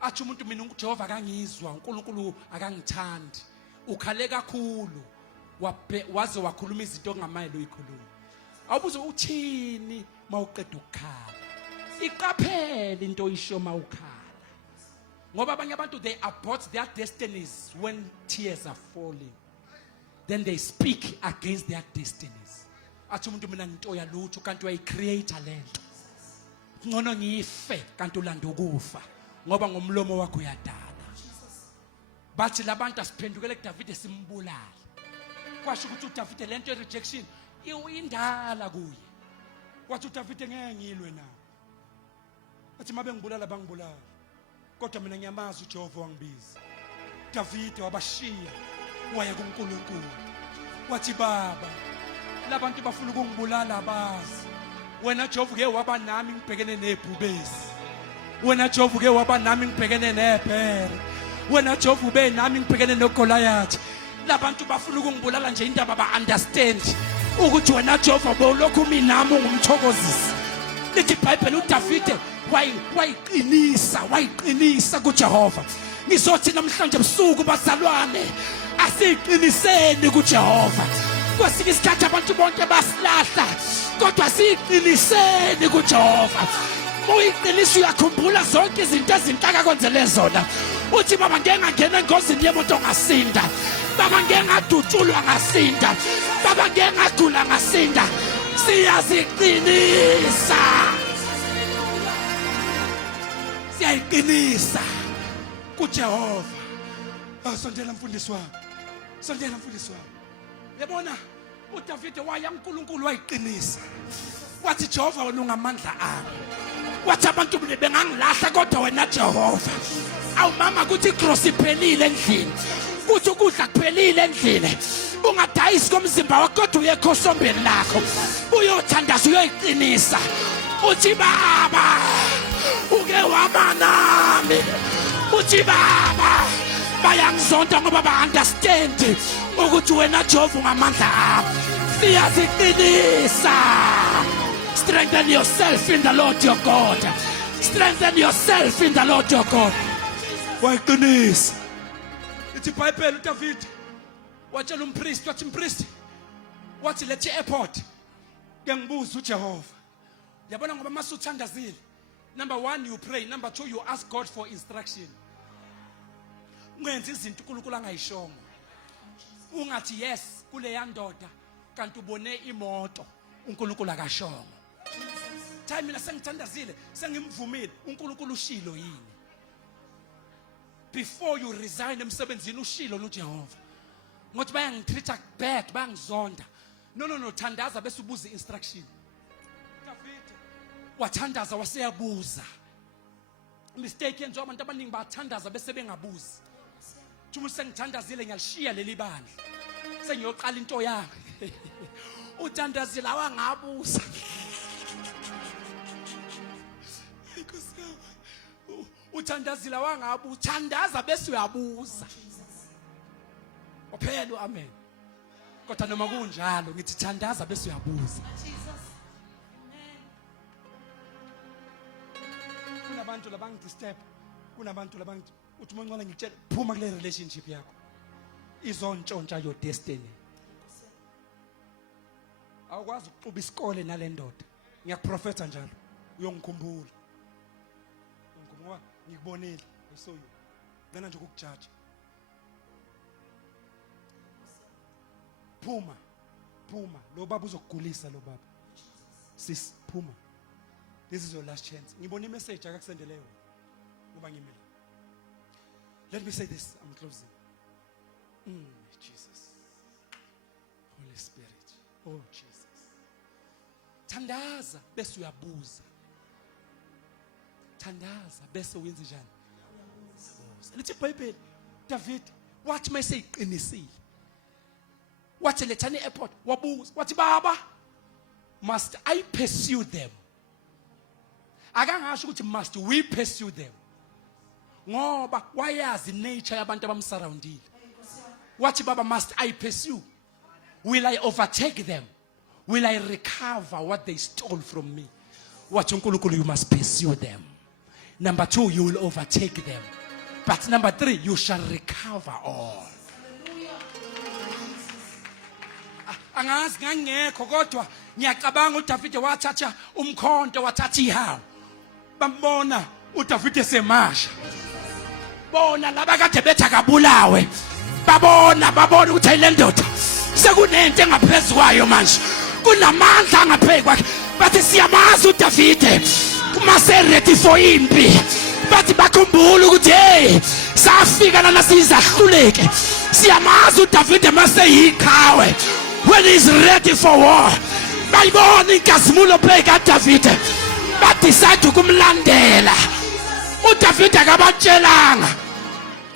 athi umuntu mina uJehova akangizwa uNkulunkulu akangithandi ukhale kakhulu waze wakhuluma izinto ongamayelo uyikhuluma awubuze uthini mawuqeda ukukhala iqaphele into oyisho mawukhala ngoba abanye abantu they abort their destinies when tears are falling then they speak against their destinies athi umuntu mina nginto yalutho kanti uyayicreate lento ngcono ngife kanti ulanda ukufa ngoba ngomlomo wakho uyadala bathi labantu asiphendukele kuDavide simbulala kwasho ukuthi uDavide lento rejection indala kuye wathi uDavide ngeke ngilwe nawe athi mabe ngibulala bangibulala kodwa mina ngiyamazi uJehova wangibiza Davide wabashiya waya kuNkulunkulu wathi baba labantu bafuna ukungibulala abazi wena Jehova ke waba nami ngibhekene nebhubesi wena Jehova ke waba nami ngibhekene nebhere wena Jehova ube nami ngibhekene noGoliath labantu bafuna ukungibulala nje indaba ba understand ukuthi wena Jehova bowulokhu minami ungumthokozisi lithi iBhayibheli uDavide wayiqinisa kuJehova ngizothi namhlanje ebusuku bazalwane asiqiniseni kuJehova kwesike isikhathi abantu bonke basilahla kodwa siqiniseni kuJehova uyiqinisa uyakhumbula zonke izinto ezinhlaka kwenzele zona uthi baba ngeke ngangena engozini yemoto ngasinda baba ngeke ngadutshulwa ngasinda baba ngeke ngagula ngasinda siyaziqinisa siyayiqinisa kuJehova sondela mfundisi wami yabona uDavide waya uNkulunkulu wayiqinisa wathi Jehova wena ungamandla ami wathi abantu bengangilahla kodwa wena Jehova awumama kuthi cross iphelile endlini kuthi ukudla kuphelile endlini ungadayisi komzimba wakho kodwa uyekho sombeni lakho uyothandaza uyoyiqinisa uthi baba uke waba nami uthi baba bayangizonda ngoba ba-understand ukuthi wena Jehova ungamandla ami siyaziqinisa strengthen yourself in the Lord your God strengthen yourself in the Lord your God wayiqinisa ithi iBhayibheli uDavide watshela umpristi wathi mpristi wathi lethe airport ngiyangibuza uJehova yabona ngoba masuthandazile number 1 you pray number 2 you ask God for instruction ungenza izinto uNkulunkulu angayishongo ungathi yes kule yandoda kanti ubone imoto uNkulunkulu akashongo time mina sengithandazile sengimvumile uNkulunkulu ushilo yini before you resign emsebenzini ushilo noJehova ngothi bayangitreat bad bayangizonda no thandaza bese ubuza instruction Davide wathandaza waseyabuza mistake yenziwa abantu abaningi bathandaza bese bengabuzi uthi uma sengithandazile ngiyalishiya leli bandla sengiyoqala into yami uthandazile awangabuza Nkosi yami uthandazile awangabuza uthandaza bese uyabuza Uphela amen kodwa noma kunjalo ngithi thandaza bese uyabuza kunabantu labangidisturb kunabantu labantu uthi uMncane ngitshela phuma kule relationship yakho izontshontsha your destiny awukwazi ukuxuba isikole nale ndoda ngiyakuprofetha njalo uyongikhumbula ngoba ngikubonile I saw you ngena nje ukukujaja phuma lo baba uzokugulisa lo baba sis phuma this is your last chance ngibona imessage akakusendele yona ngoba ngimile let me say this I'm closing Jesus Holy Spirit oh Jesus thandaza bese uyabuza thandaza bese uyenza njani lithi iBhayibheli David wathi mase iqinisile wathi lethani airport wabuza wathi baba must I pursue them akangasho ukuthi must we pursue them ngoba wayazi nature yabantu abamsurroundile wathi baba must I pursue will I overtake them will I recover what they stole from me wathi uNkulunkulu you must pursue them number 2 you will overtake them but number 3 you shall recover all angazi ngangekho kodwa ngiyacabanga uDavid wathatha umkhonto wathatha ihawu bambona uDavid esemasha bona laba kade betha kabulawe babona ukuthi ayilendoda sekunento engaphezulu kwayo manje kunamandla angaphezulu kwakhe bathi siyamazi uDavid kuma se ready for impi bathi bakhumbula ukuthi hey safika lana sizahluleke siyamazi uDavid mase yiqhawe when he's ready for war bayibona inkazimulo pheka David badecide ukumlandela uDavid akabatshelanga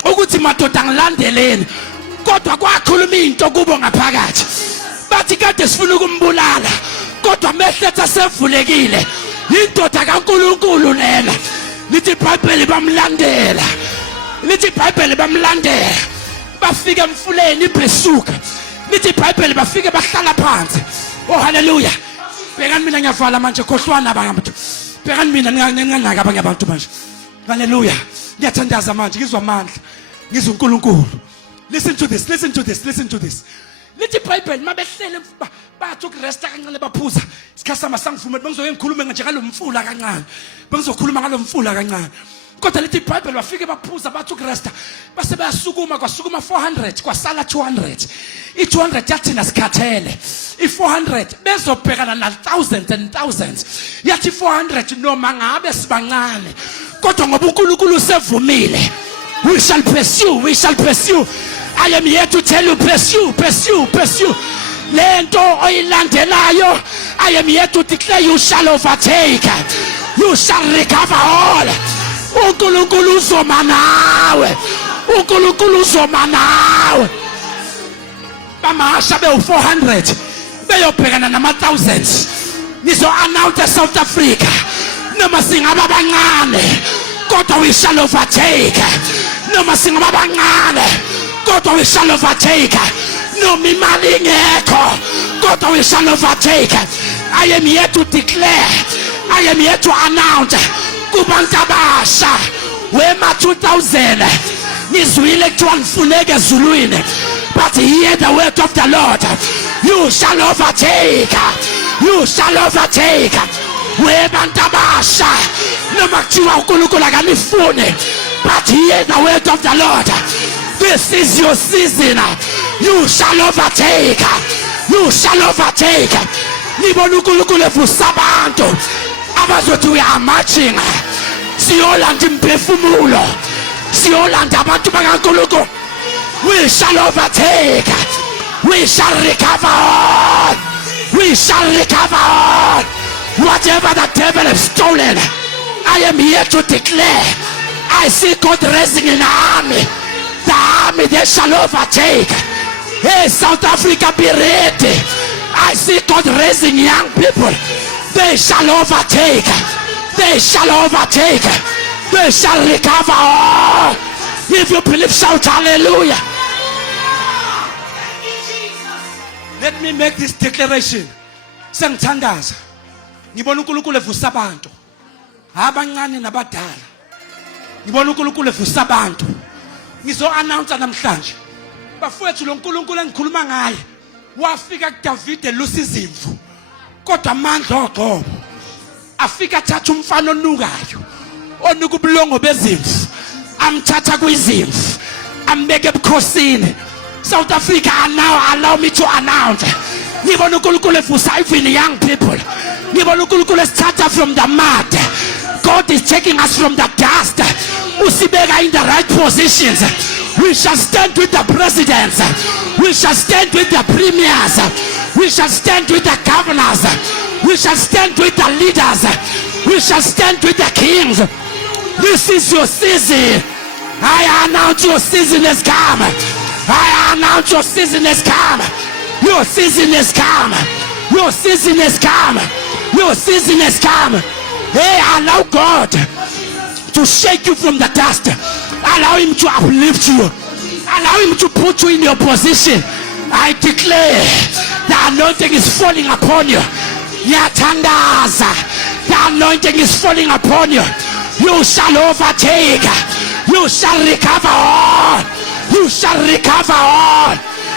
ukuthi madoda ngilandeleni kodwa kwakhuluma into kubo ngaphakathi bathi kade sifuna ukumbulala kodwa mehletha sevulekile indoda kaNkuluNkulu lena lithi iBhayibheli bamlandela bafika emfuleni iBhesuka lithi iBhayibheli bafike bahlala phansi oh haleluya bhekani mina ngiyavala manje khohlwana abantu bhekani mina nginganaka abanye abantu manje haleluya ngiyathandaza manje ngizwa amandla ngizwa uNkulunkulu listen to this lithi iBhayibheli mabehlele bathi ukuresta kancane baphuza isikhasama sangivumela bengizoke ngikhulume nje ngalomfula kancane bengizokhuluma ngalomfula kancane kodwa lithi iBhayibheli bafike baphuza bathi ukuresta base bayasukuma kwasukuma 400 kwasala 200 i200 yathina sikhathele i400 bezobhekana na thousands and thousands yathi 400 noma ngabe sibancane kodwa ngoba uNkulunkulu usevumile we shall pursue I am here to tell you pursue lento oyilandelayo I am here to declare you shall overtake you shall recover all uNkulunkulu uzoma nawe bamasha be400 beyobhekana nama thousands nizo announce South Africa noma singaba bancane kodwa we shall overtake noma singaba bancane kodwa we shall overtake noma imali ingekho kodwa we shall overtake I am here to declare I am here to announce kubantu abasha wema 2000 nizwile kuthiwa ngifuneke ezulwini but hear the word of the Lord you shall overtake webantu abasha noma kuthiwa uNkulunkulu akanifune but hear the word of the Lord this is your season you shall overtake nibona uNkulunkulu evusa abantu abazothi we are marching siyolanda imphefumulo siyolanda abantu bakaNkulunkulu we shall overtake we shall recover all whatever the devil has stolen I am here to declare I see God raising an army the They shall overtake. Hey, South Africa, be ready. I see God raising young people. They shall overtake. They shall overtake. They shall recover all. If you believe, shout hallelujah. Let me make this declaration. Sengithandaza. Ngibona uNkulunkulu evusa abantu. Abancane nabadala. Ngibona uNkulunkulu evusa abantu. Ngizo announce namhlanje. Bafowethu lo uNkulunkulu engikhuluma ngaye wafika kuDavid elusa izimvu. Kodwa amandla ogcobo. Afika athatha umfana onukayo. Onuka ubulongo bezimvu. Amthatha kwizimvu. Ambeke ebukhosini. South Africa, now allow me to announce. Ngibona uNkulunkulu evusa even young people. Ngibona uNkulunkulu esithatha from the mud. God is taking us from the dust. Usibeka in the right positions. We shall stand with the presidents. We shall stand with the premiers. We shall stand with the governors. We shall stand with the leaders. We shall stand with the kings. This is your season. I announce your season has come. I announce your season has come. Your season has come. Your season has come. Your season has come. Hey, allow God to shake you from the dust. Allow him to uplift you. Allow him to put you in your position. I declare the anointing is falling upon you. Yatandaza. The anointing is falling upon you. You shall overtake. You shall recover all. You shall recover all.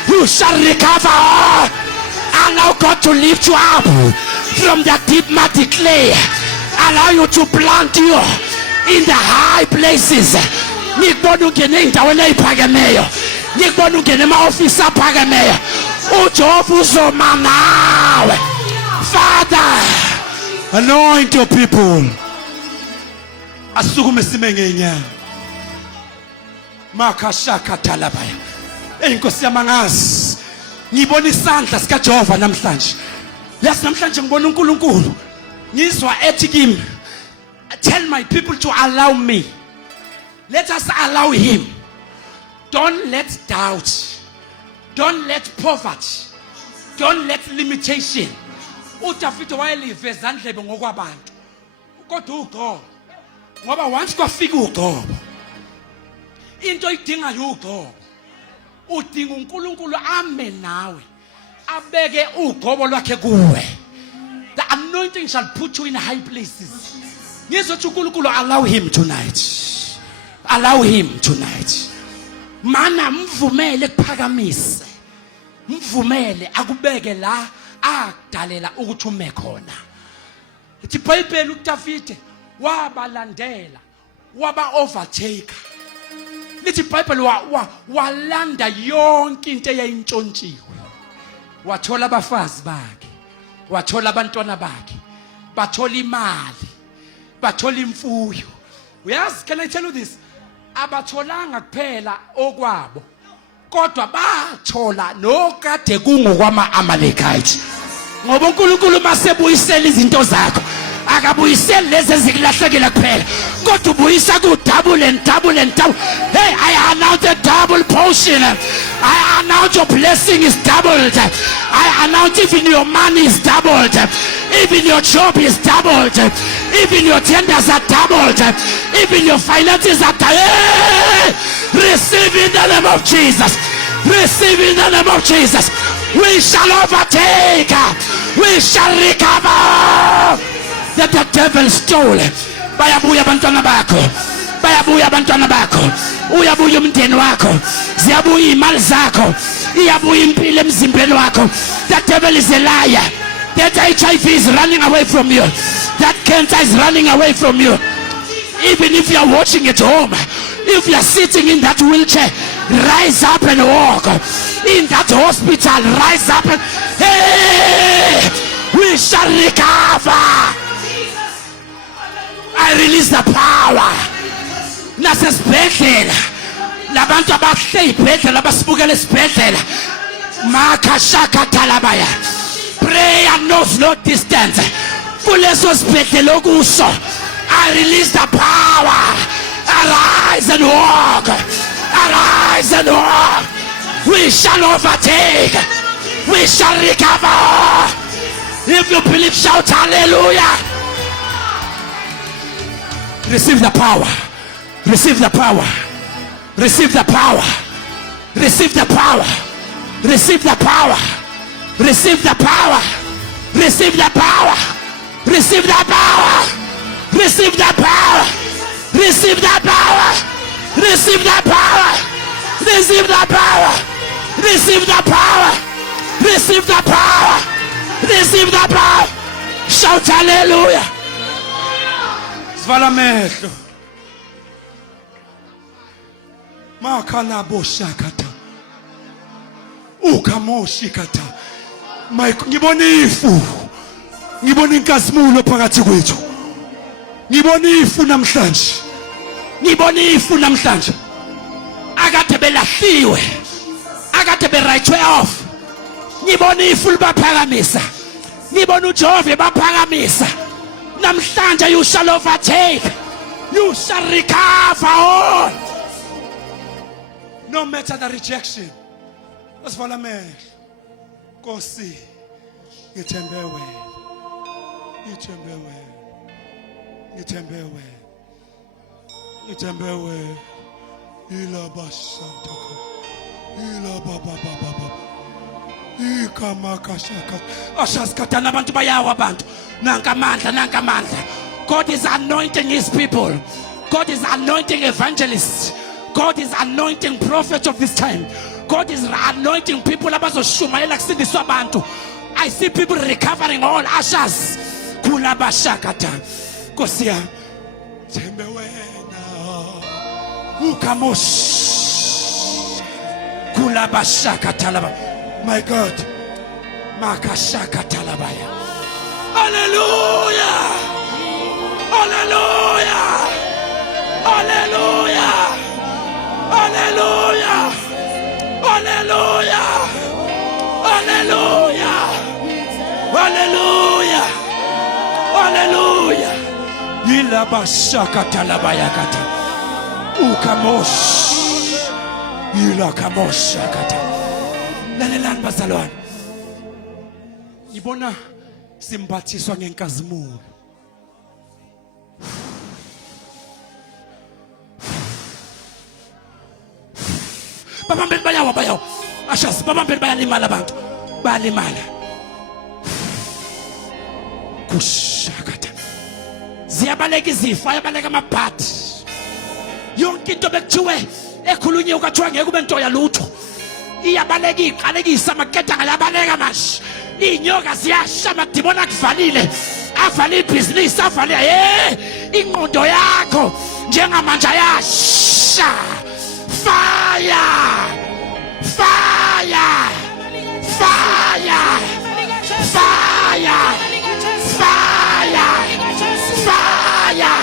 You shall recover all. Allow God to lift you up from the deep muddy clay. Allow you to plant you in the high places. Ngikubona ungene endaweni eziphakemeyo. Ngikubona ungene ema-office aphakemeyo. uJehova uzoma nawe. Father, anoint your people. Asukume sime ngenyawo. Makashaka talabaya. Enkosi yamangazi. Ngibona isandla sikaJehova namhlanje. Yes, namhlanje ngibona uNkulunkulu. Ngizwa ethi kimi, tell my people to allow me. Let us allow him. Don't let doubt. Don't let poverty. Don't let limitation. uDavid wayeliveza ndlebe ngokwabantu. Kodwa uGobo. Ngoba once kwafika uGobo. Into idinga uGobo. Udinga uNkulunkulu ame nawe. Abeke uGobo lwakhe kuwe. The anointing shall put you in high places. Ngizothi uNkulunkulu allow him tonight. Allow him tonight. Mana mvumele kuphakamise. Mvumele akubeke la akudalela ukuthi ume khona. Ithi iBhayibheli uDavid wabalandela, waba overtaker. Lithi iBhayibheli walanda yonke into eyayintshontshiwe. Wathola abafazi bakhe, wathola abantwana bakhe, bathola imali, bathola imfuyo. Uyazi, can I tell you this? Abatholanga kuphela okwabo, kodwa bathola nokade kungokwama Amalekite. Ngoba uNkulunkulu masebuyisela izinto zakho, akabuyiseli lezi ezikulahlekela kuphela, kodwa ubuyisa ku double and double and double. Hey, I announce a double portion. I announce your blessing is doubled. I announce even your money is doubled. Even your job is doubled. Even your tenders are doubled. Even your finances are doubled. Hey, receive in the name of Jesus. Receive in the name of Jesus. We shall overtake. We shall recover. That the devil stole. Bayabuya abantwana bakho. Bayabuya abantwana bakho. Uyabuya umndeni wakho. Ziyabuya imali zakho. Iyabuya impilo emzimbeni wakho. That devil is a liar. That HIV is running away from you. That cancer is running away from you. Even if you are watching at home, if you are sitting in that wheelchair, rise up and walk. In that hospital, rise up and hey, we shall recover. I release the power. Nasesibhedlela labantu abahle ibhedlela abasibukela esibhedlela makashaka talabaya. Prayer knows no distance. Kuleso sibhedlela okuso, I release the power. Arise and walk. Arise and walk. We shall overtake. We shall recover. If you believe, shout hallelujah. Receive the power. Receive the power. Receive the power. Receive the power. Receive the power. Receive the power. Receive the power. Receive the power. Receive the power. Receive the power. Receive the power. Receive the power. Receive the power. Receive the power. Receive the power. Shout hallelujah. Svala mehlo. Makala boshakata. Ukamoshikata. Mike ngibona ifu. Ngibona inkazimulo phakathi kwethu. Ngibona ifu namhlanje. Ngibona ifu namhlanje. Akade belahliwe. Akade berightwe off. Ngibona ifu libaphakamisa. Ngibona uJehova baphakamisa. Namhlanje you shall overtake. You shall recover all. No matter the rejection. Svala mehlo. Nkosi. Ngithembe wena. Ngithembe wena. Ngithembe wena. Ngithembe wena. Ila basantaka. Ila baba. Ikamakashaka. Ashaskatana abantu bayawa abantu. Nankamandla. God is anointing his people. God is anointing evangelists. God is anointing prophets of this time. God is anointing people abazoshumayela kusindiswa abantu. I see people recovering all ushers. Kulabashakata. Kosia. Thembe wena. Ukamosh. Kulabashakata laba. My God. Makashakata labaya. Hallelujah. Hallelujah. Hallelujah. Hallelujah. Hallelujah. Hallelujah. Hallelujah. Hallelujah. Ila bashakata labayakata. Ukamosh. Ila kamoshakata. Lalelani bazalwane. Ngibona simbathiswa ngenkazimulo. Babambeli bayawa. Ashas babambeli bayalimala abantu. Bayalimala. Kushakata. Ziyabaleka izifo, ayabaleka amabhadi. Yonke into bekuthiwe ekhulunye ukathiwa ngeke ube nto yalutho. Iyabaleka iqalekisa amaketa ngayabaleka mashi. Inyoka ziyasha amadimona kuvalile. Avale ibhizinisi, avale ingqondo yakho njengamanje ayasha. Fire! Fire! Fire! Fire! Fire! Fire! Fire!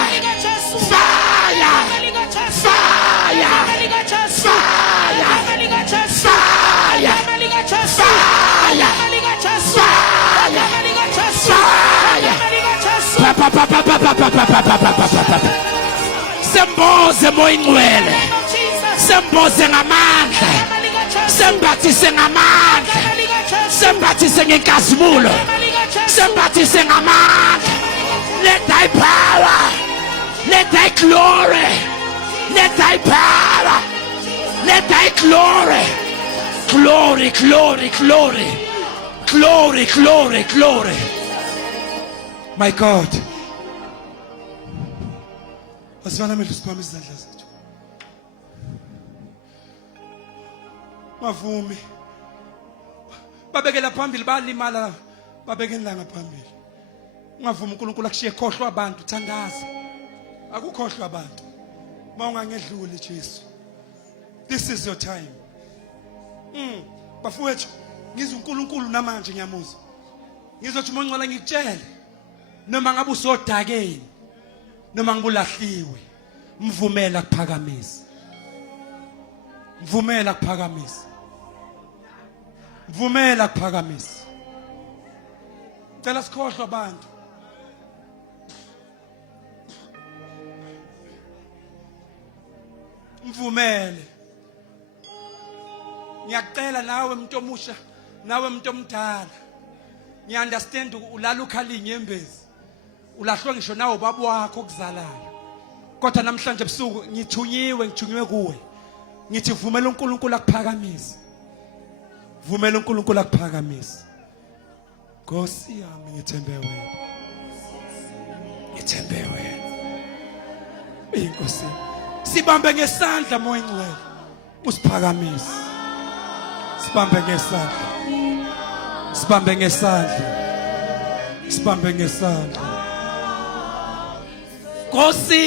Fire! Semboze moingwele. Semboze ngamandla. Sembathise ngamandla. Sembathise ngenkazimulo. Sembathise ngamandla. Let thy power. Let thy glory. Let thy power. Let thy glory. Glory. My God. Asifana mehlo siphama izandla zethu. Mavumi. Babekela phambili balimala. Babekela ngaphambili. Ungavuma uNkulunkulu akushiye khohlwa abantu, thandaza. Akukhohlwa abantu. Mawungangedluli Jesu. This is your time. Bafowethu, ngizwe uNkulunkulu namanje ngiyamuzwa. Ngizothi uMongcola ngikutshele. Noma ngabe usodakeni. Noma ngibulahliwe. Mvumela kuphakamisa. Mvumela kuphakamisa. Mvumela kuphakamisa. Cela sikhohlwa abantu. Mvumele. ngiyacela nawe umuntu omusha nawe umuntu omdala ngiunderstand ulala ukhala inyembezi ulahlwa ngisho nawe baba wakho okuzalayo kodwa namhlanje ebusuku ngithunywe kuwe ngithi vumela uNkulunkulu akuphakamise vumela uNkulunkulu akuphakamise Nkosi yami ngithembe wena Inkosi sibambe ngesandla moya ngcwele usiphakamise sibambe ngesandla Nkosi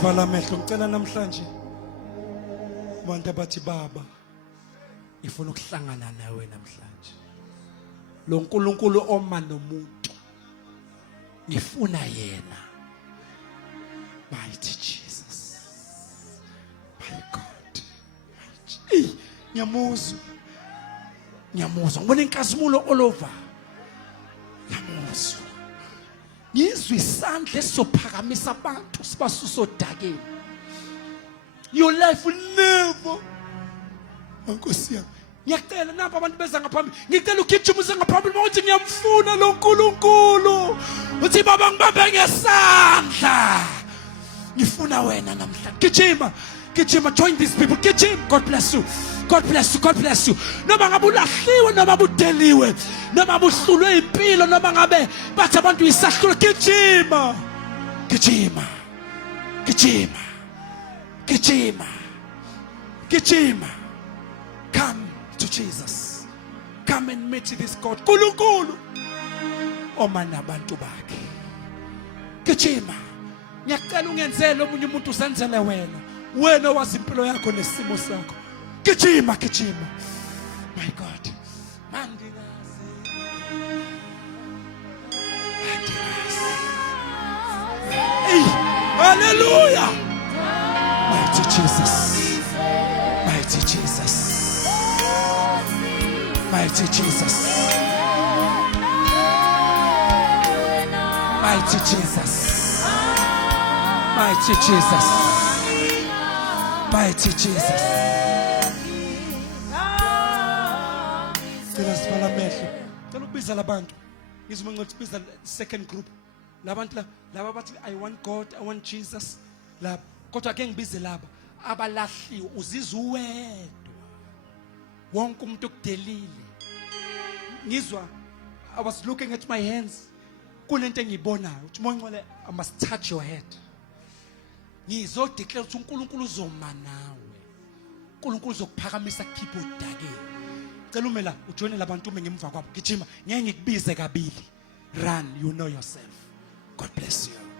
Asivala amehlo ngicela namhlanje abantu abathi baba ngifuna ukuhlangana nawe namhlanje lo nkulunkulu oma nomuntu ngifuna yena mighty Jesus my God ngiyamuzwa ngibona inkazimulo all over ngiyamuzwa ngizwe isandla esophakamisa abantu sibasusa odakeni your life will never Nkosi yami ngiyacela napa abantu beza ngaphambili ngicela ugijimuse ngaphambili ukuthi ngiyamfuna lo nkulunkulu uthi baba ngibambe ngesandla ngifuna wena namhlanje gijima join these people gijima God bless you noma ngabe ulahliwe noma budeliwe noma buhlulwe impilo noma ngabe bathi abantu isahlulo gijima come to Jesus come and meet this God nkulunkulu oma nabantu bakhe gijima ngiyacela ungenzele omunye umuntu usenzele wena wazi impilo yakho nesimo sakho gijima my God hey hallelujah mighty Jesus Cela sivala amehlo cela ukubiza labantu ngizuma ngokubiza second group labantu laba bathi I want God I want Jesus laba kodwa ke ngibize laba abalahliwe uzizwa uwedwa wonke umuntu okudelile ngizwa I was looking at my hands kunento engiyibonayo uthi Moyingcwele I must touch your head ngizodeclare ukuthi uNkulunkulu uzoma nawe uNkulunkulu uzokuphakamisa kukhipha udakeni cela ume la ujoine labantu ume ngemva kwabo gijima ngeke ngikubize kabili run you know yourself God bless you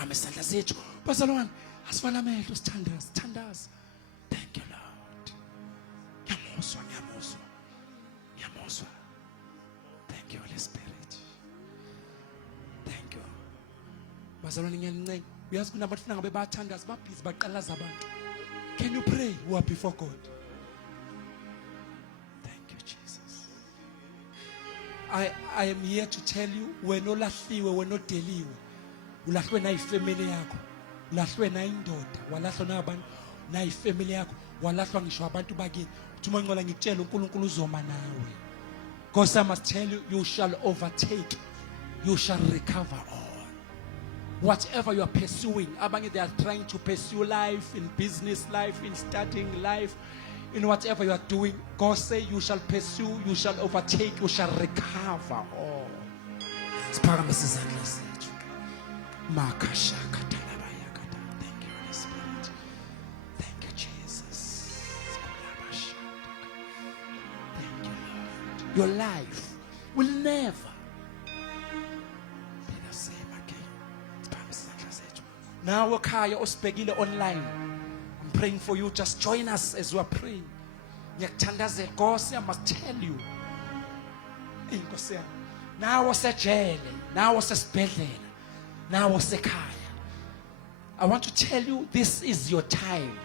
siphame isandla sethu bazalwane asivala amehlo sithandaza thank you Lord ngiyamuzwa thank you Holy Spirit thank you bazalwane ngiyanincenga uyazi kunabantu funa ngabe bayathandaza babhizi baqalaza abantu can you pray who are before God thank you Jesus I am here to tell you wena olahliwe wena odeliwe ulahlwe na ifamily yakho ulahlwe na indoda walahlwa na abantu na ifamily yakho walahlwa ngisho abantu bakini uthi Moyingcwele ngikutshela uNkulunkulu uzoma nawe because I must tell you you shall overtake you shall recover all whatever you are pursuing abanye they are trying to pursue life in business life in starting life in whatever you are doing God say you shall pursue you shall overtake you shall recover all siphakamise izandla zethu makashaka talabayakata thank you Holy Spirit thank you Jesus thank you Lord your life will never be the same Nawe ekhaya osibhekile online, I'm praying for you. Just join us as we are praying. Ngiyakuthandazela Nkosi, I must tell you. Inkosi yami. Nawe osejele, nawe osesibhedlela, nawe osekhaya. I want to tell you, this is your time.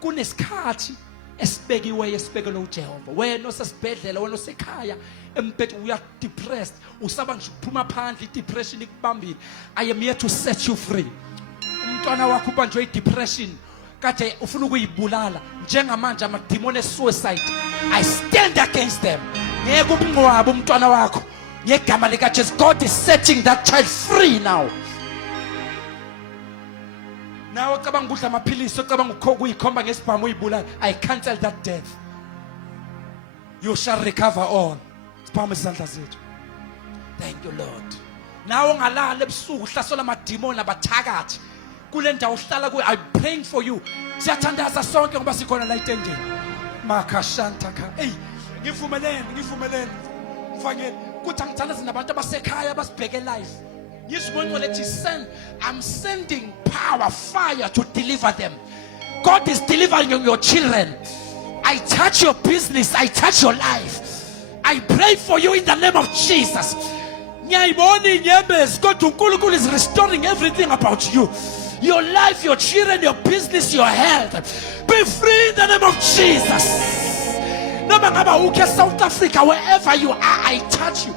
Kunesikhathi esibekiweyo esibekelwe uJehova. Wena osesibhedlela, wena osekhaya, empethu uya depressed, usaba nje ukuphuma phandle, depression ikubambile. I am here to set you free. Umntwana wakho ubanjwe depression, kade ufuna ukuyibulala, njengamanje ama demon suicide. I stand against them. Ngeke ubungcwabo umntwana wakho. Ngegama lika Jesus, God is setting that child free now. Now ucabanga udla amaphilisi, ucabanga ukuyikhomba ngesibhamu uyibulala. I cancel that death. You shall recover all. Sibhamu izandla zethu. Thank you Lord. Now ungalala ebusuku uhlaselwa amademoni abathakathi. Kule ndawo uhlala kuyo, I'm praying for you. Siyathandaza sonke ngoba sikhona la etendeni. Makashanta ka. Hey, ngivumelene. Mfakele kuthi angithandaze nabantu abasekhaya basibheke live. Yisibongo lethi I'm sending power, fire to deliver them. God is delivering your children. I touch your business, I touch your life. I pray for you in the name of Jesus. Ngiyayibona inyembezi kodwa uNkulunkulu is restoring everything about you. Your life, your children, your business, your health. Be free in the name of Jesus. Noma ngaba uke South Africa, wherever you are, I touch you.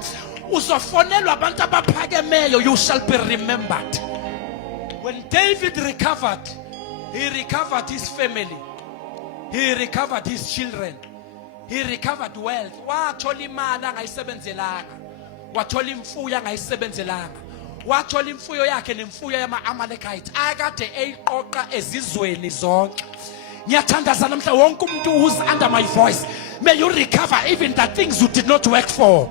Uzofonelwa abantu abaphakemeyo, you shall be remembered. When David recovered, he recovered his family. He recovered his children. He recovered wealth. Wathola imali angayisebenzelanga. Wathola imfuyo angayisebenzelanga. Wathola imfuyo yakhe nemfuyo yama-Amalekite akade eyiqoqa ezizweni zonke. Ngiyathandaza namhla wonke umuntu who's under my voice. May you recover even the things you did not work for.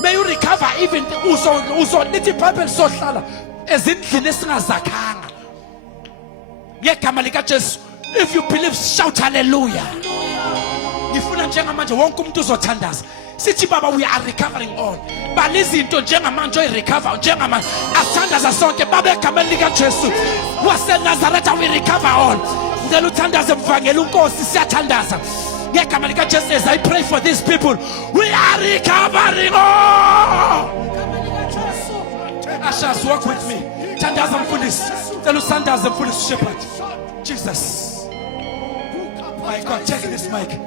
May you recover even uzo nithi Bible sohlala ezindlini esingazakhanga. Ngegama lika Jesu, if you believe, shout hallelujah. Ngifuna njengamanje wonke umuntu uzothandaza. Sithi baba, we are recovering all. Balizinto njengamanje oyirecover njengamanje. Asithandaza sonke baba egama lika Jesu. WaseNazaretha, we recover all. Ngicela uthandaze mvangela uNkosi, siyathandaza. Ngegama lika Jesu, as I pray for these people, we are recovering all. Ushers, walk with me. Thandaza mfundisi. Ngicela uthandaze mfundisi shepherd. Jesus. My God, take this mic.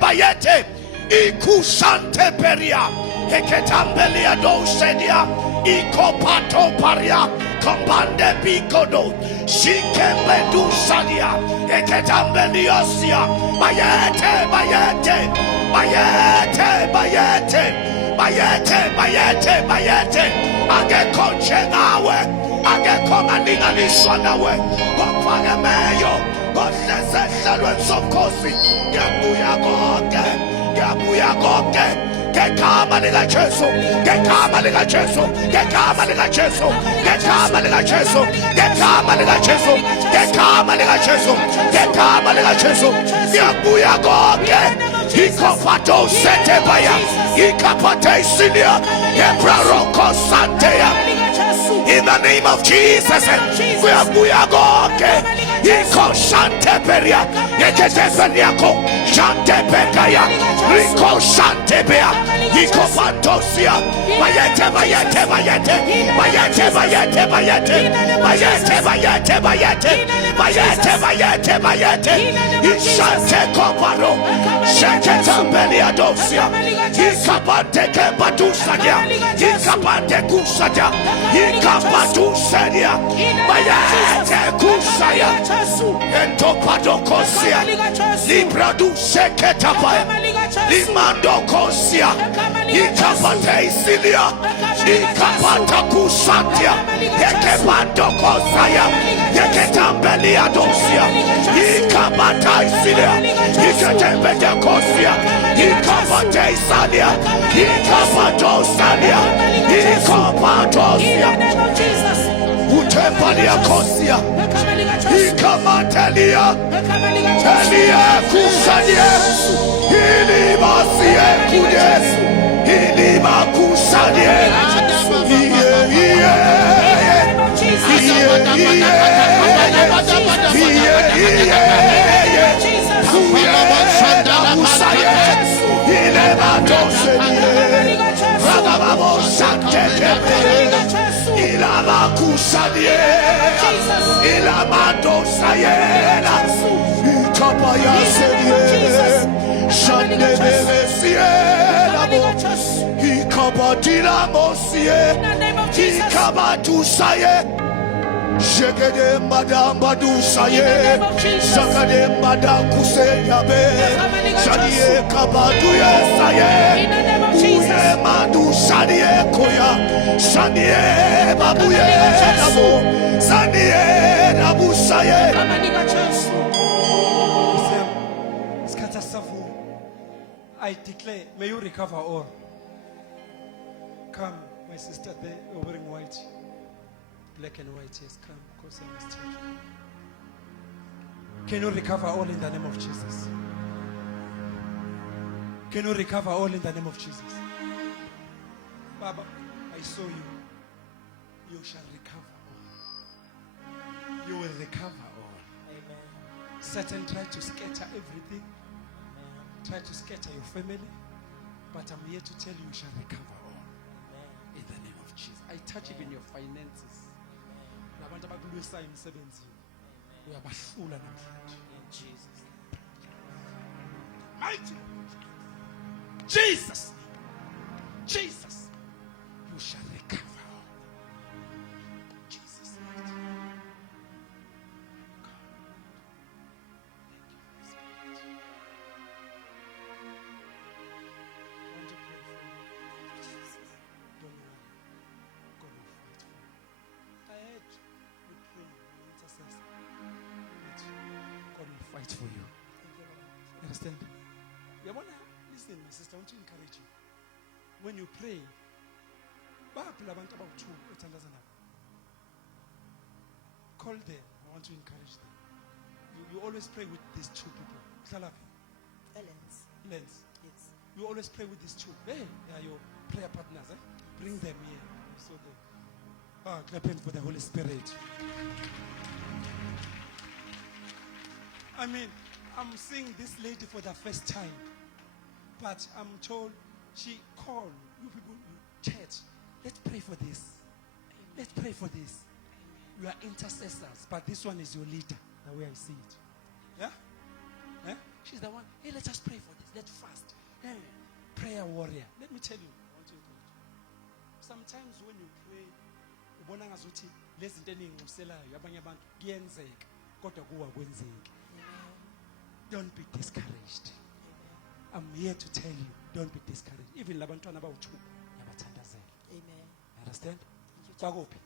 Bayete ikusante peria heketambelia dosedia ikopato paria kombande bikodo shikembe dusadia heketambeliosia bayete agekonche nawe agekomaninganiswa nawe kofagemeyo Godleselwe somkhosi ngiyabuya konke ngegama lika Jesu ngegama lika Jesu ngegama lika Jesu ngegama lika Jesu ngegama lika Jesu ngegama lika Jesu ngegama lika Jesu ngiyabuya konke ikopato setebaya ikapate sinia ebraroko santeya. In the name of Jesus, ngiyabuya konke Iko shante peria, yeketefeniako, shante pekaya, riko shante bea, iko pantosia, bayete, ishante koparo, sheketambelia dosia, ikapante kebadusadia, ikapante kusadia, ikapatusadia, bayete kusaya. Entopadokosia Libraduce Ketapaya Limandokosia Ikapateisilia Ikapatakusantia Yekepandokosaya Yeketambelia dosia Ikapataisilia Iketembedekosia Ikapateisalia Ikapatosalia Ikapatosia Utepalia kosia Ikamatelia Telia kusadia Ili masie kudes Ili makusa Jegede madam badu saye, sakade madam kuseya be, shadiye kabaduye saye, uye madu shadiye koya, shadiye babuye nabu, shadiye nabu saye. I declare, may you recover all. Come, my sister, there, you're wearing white. Black and white, yes, come, because I must take you. Can you recover all in the name of Jesus? Can you recover all in the name of Jesus? Baba, I saw you. You shall recover all. You will recover all. Amen. Satan tried to scatter everything. Try to scatter your family, but I'm here to tell you, you shall recover all. In the name of Jesus. I touch even your finances. Nabantu abakulwisa emsebenzini. Uyabahlula namhlanje. In Jesus. Mighty Jesus. Jesus. You shall recover all. Jesus. Fight for you. You understand? Listen, my sister, I want to encourage you. When you pray, call them. I want to encourage them. You always pray with these two people. Lens. Yes. You always pray with these two. Hey, they are your prayer partners. Eh? Bring them here. So they clap hands for the Holy Spirit. I mean, I'm seeing this lady for the first time, but I'm told she called you people, you church. Let's pray for this. Let's pray for this. You are intercessors, but this one is your leader. The way I see it, yeah. She's the one. Hey, let us pray for this. Let's fast. Hey, prayer warrior. Let me tell you. I want to encourage you. Sometimes when you pray, ubona ngazuthi lezinto eninguselayo abanye abantu kuyenzeka kodwa kuwa kwenzeki. Don't be discouraged. I'm here to tell you, don't be discouraged. Even labantwana abawuthu yabathandazela. Amen. Understand? Almost Bakuphi?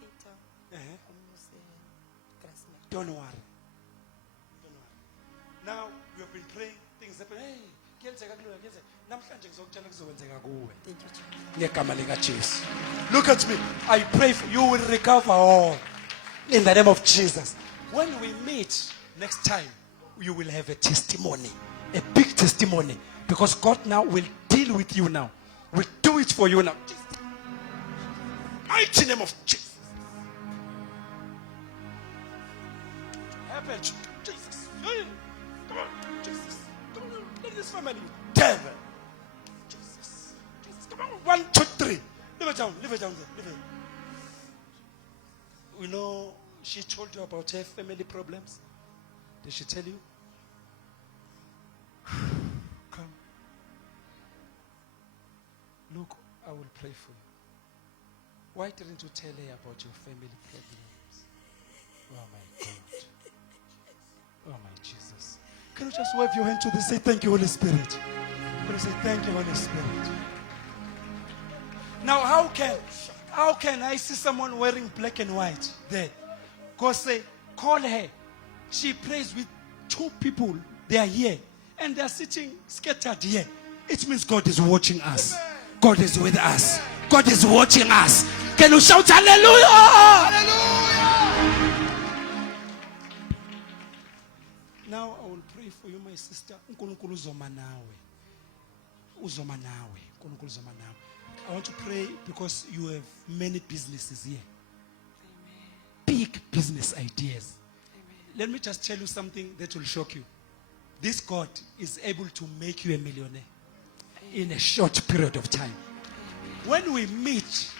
Peter. Almost Grassman. Don't worry. Now we have been praying, things happen. Hey, kuyenzeka kulula kuyenzeka. Namhlanje ngizokutshela kuzokwenzeka kuwe. Thank you, Jesus. Ngegama lika Jesu. Look at me. I pray for you will recover all. In the name of Jesus. When we meet next time, you will have a testimony. A big testimony. Because God now will deal with you now. Will do it for you now. Mighty name of Jesus. Happen. Jesus. Come on. Jesus. Come on. Look at this family. Devil. Jesus. Jesus. Come on. 1, 2, 3. Leave it down. Leave it down there. Leave it. You know, she told you about her family problems. Did she tell you? Come. Look, I will pray for you. Why didn't you tell her about your family problems? Oh my God. Oh my Jesus. Can you just wave your hand to this? Say thank you, Holy Spirit. Can you say thank you, Holy Spirit? Now how can I see someone wearing black and white there? Go say, call her. She prays with 2 people. They are here. And they are sitting scattered here. It means God is watching us. God is with us. God is watching us. Can you shout hallelujah? Hallelujah. Now I will pray for you, my sister. uzoma nawe. uNkulunkulu uzoma nawe. I want to pray because you have many businesses here. Big business ideas. Let me just tell you something that will shock you. This God is able to make you a millionaire in a short period of time. When we meet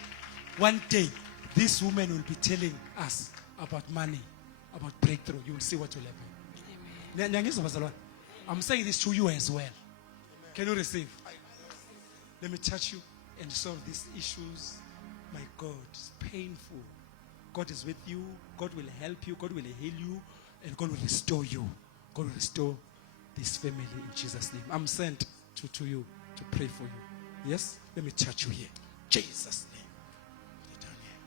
one day, this woman will be telling us about money, about breakthrough. You will see what will happen. I'm saying this to you as well. Can you receive? Let me touch you and solve these issues. My God, it's painful. God is with you. God will help you. God will heal you. And God will restore you. God will restore this family in Jesus' name. I'm sent to you to pray for you. Yes? Let me touch you here. Jesus' name. Lay down here.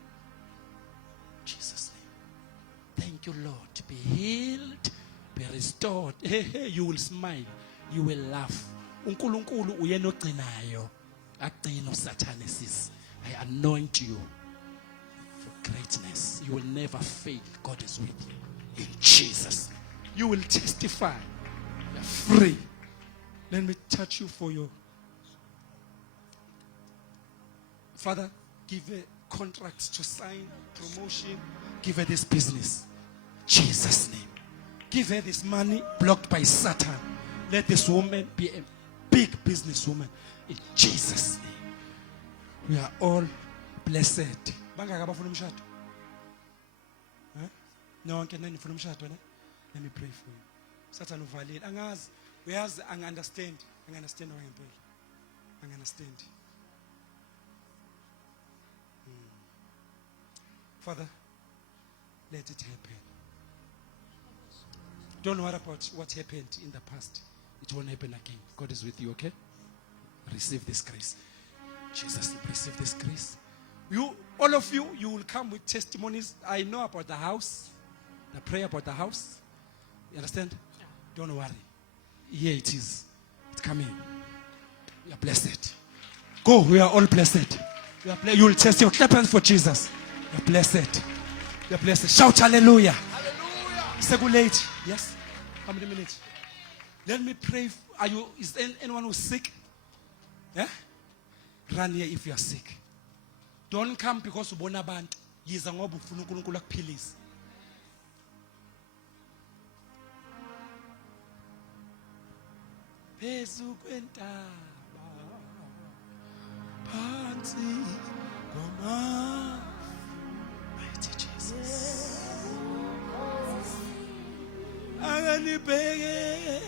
Jesus' name. Thank you, Lord. Be healed. Be restored. Hey, hey, you will smile. You will laugh. uNkulunkulu uyena ogcinayo. Agcina uSathane sis. I anoint you for greatness. You will never fail. God is with you. In Jesus. You will testify. You're free. Let me touch you for your Father. Give her contracts to sign, promotion. Give her this business. Jesus' name. Give her this money blocked by Satan. Let this woman be a big businesswoman. In Jesus' name. We are all blessed. Bangaka abafuna umshado? Nonke nani nifuna umshado ne? Let me pray for you. Satan uvalile. Angazi, uyazi understand. Angiunderstand wangempela. Angiunderstand. Father, let it happen. Don't worry about what happened in the past. It won't happen again. God is with you, okay? Receive this grace. Jesus, receive this grace. You, all of you, you will come with testimonies. I know about the house, the prayer about the house. You understand? Don't worry. Here it is. It's coming. We are blessed. Go, we are all blessed. You will test your clap hands for Jesus. You are blessed. You are blessed. Shout hallelujah. Hallelujah. Late. Yes? How many minutes? Let me pray. Is there anyone who's sick? Yeah? Run here if you are sick. Don't come because ubona abantu. Yiza ngoba ufuna uNkulunkulu akuphilise. Phezu kwentaba phansi kwama. Mighty Jesus. Anganibheke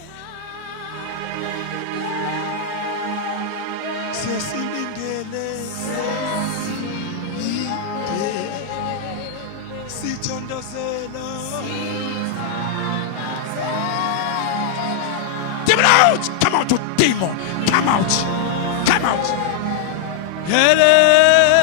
sesilindele sithondozela. Demon out! Come out, you demon! Come out! Come out! Hele!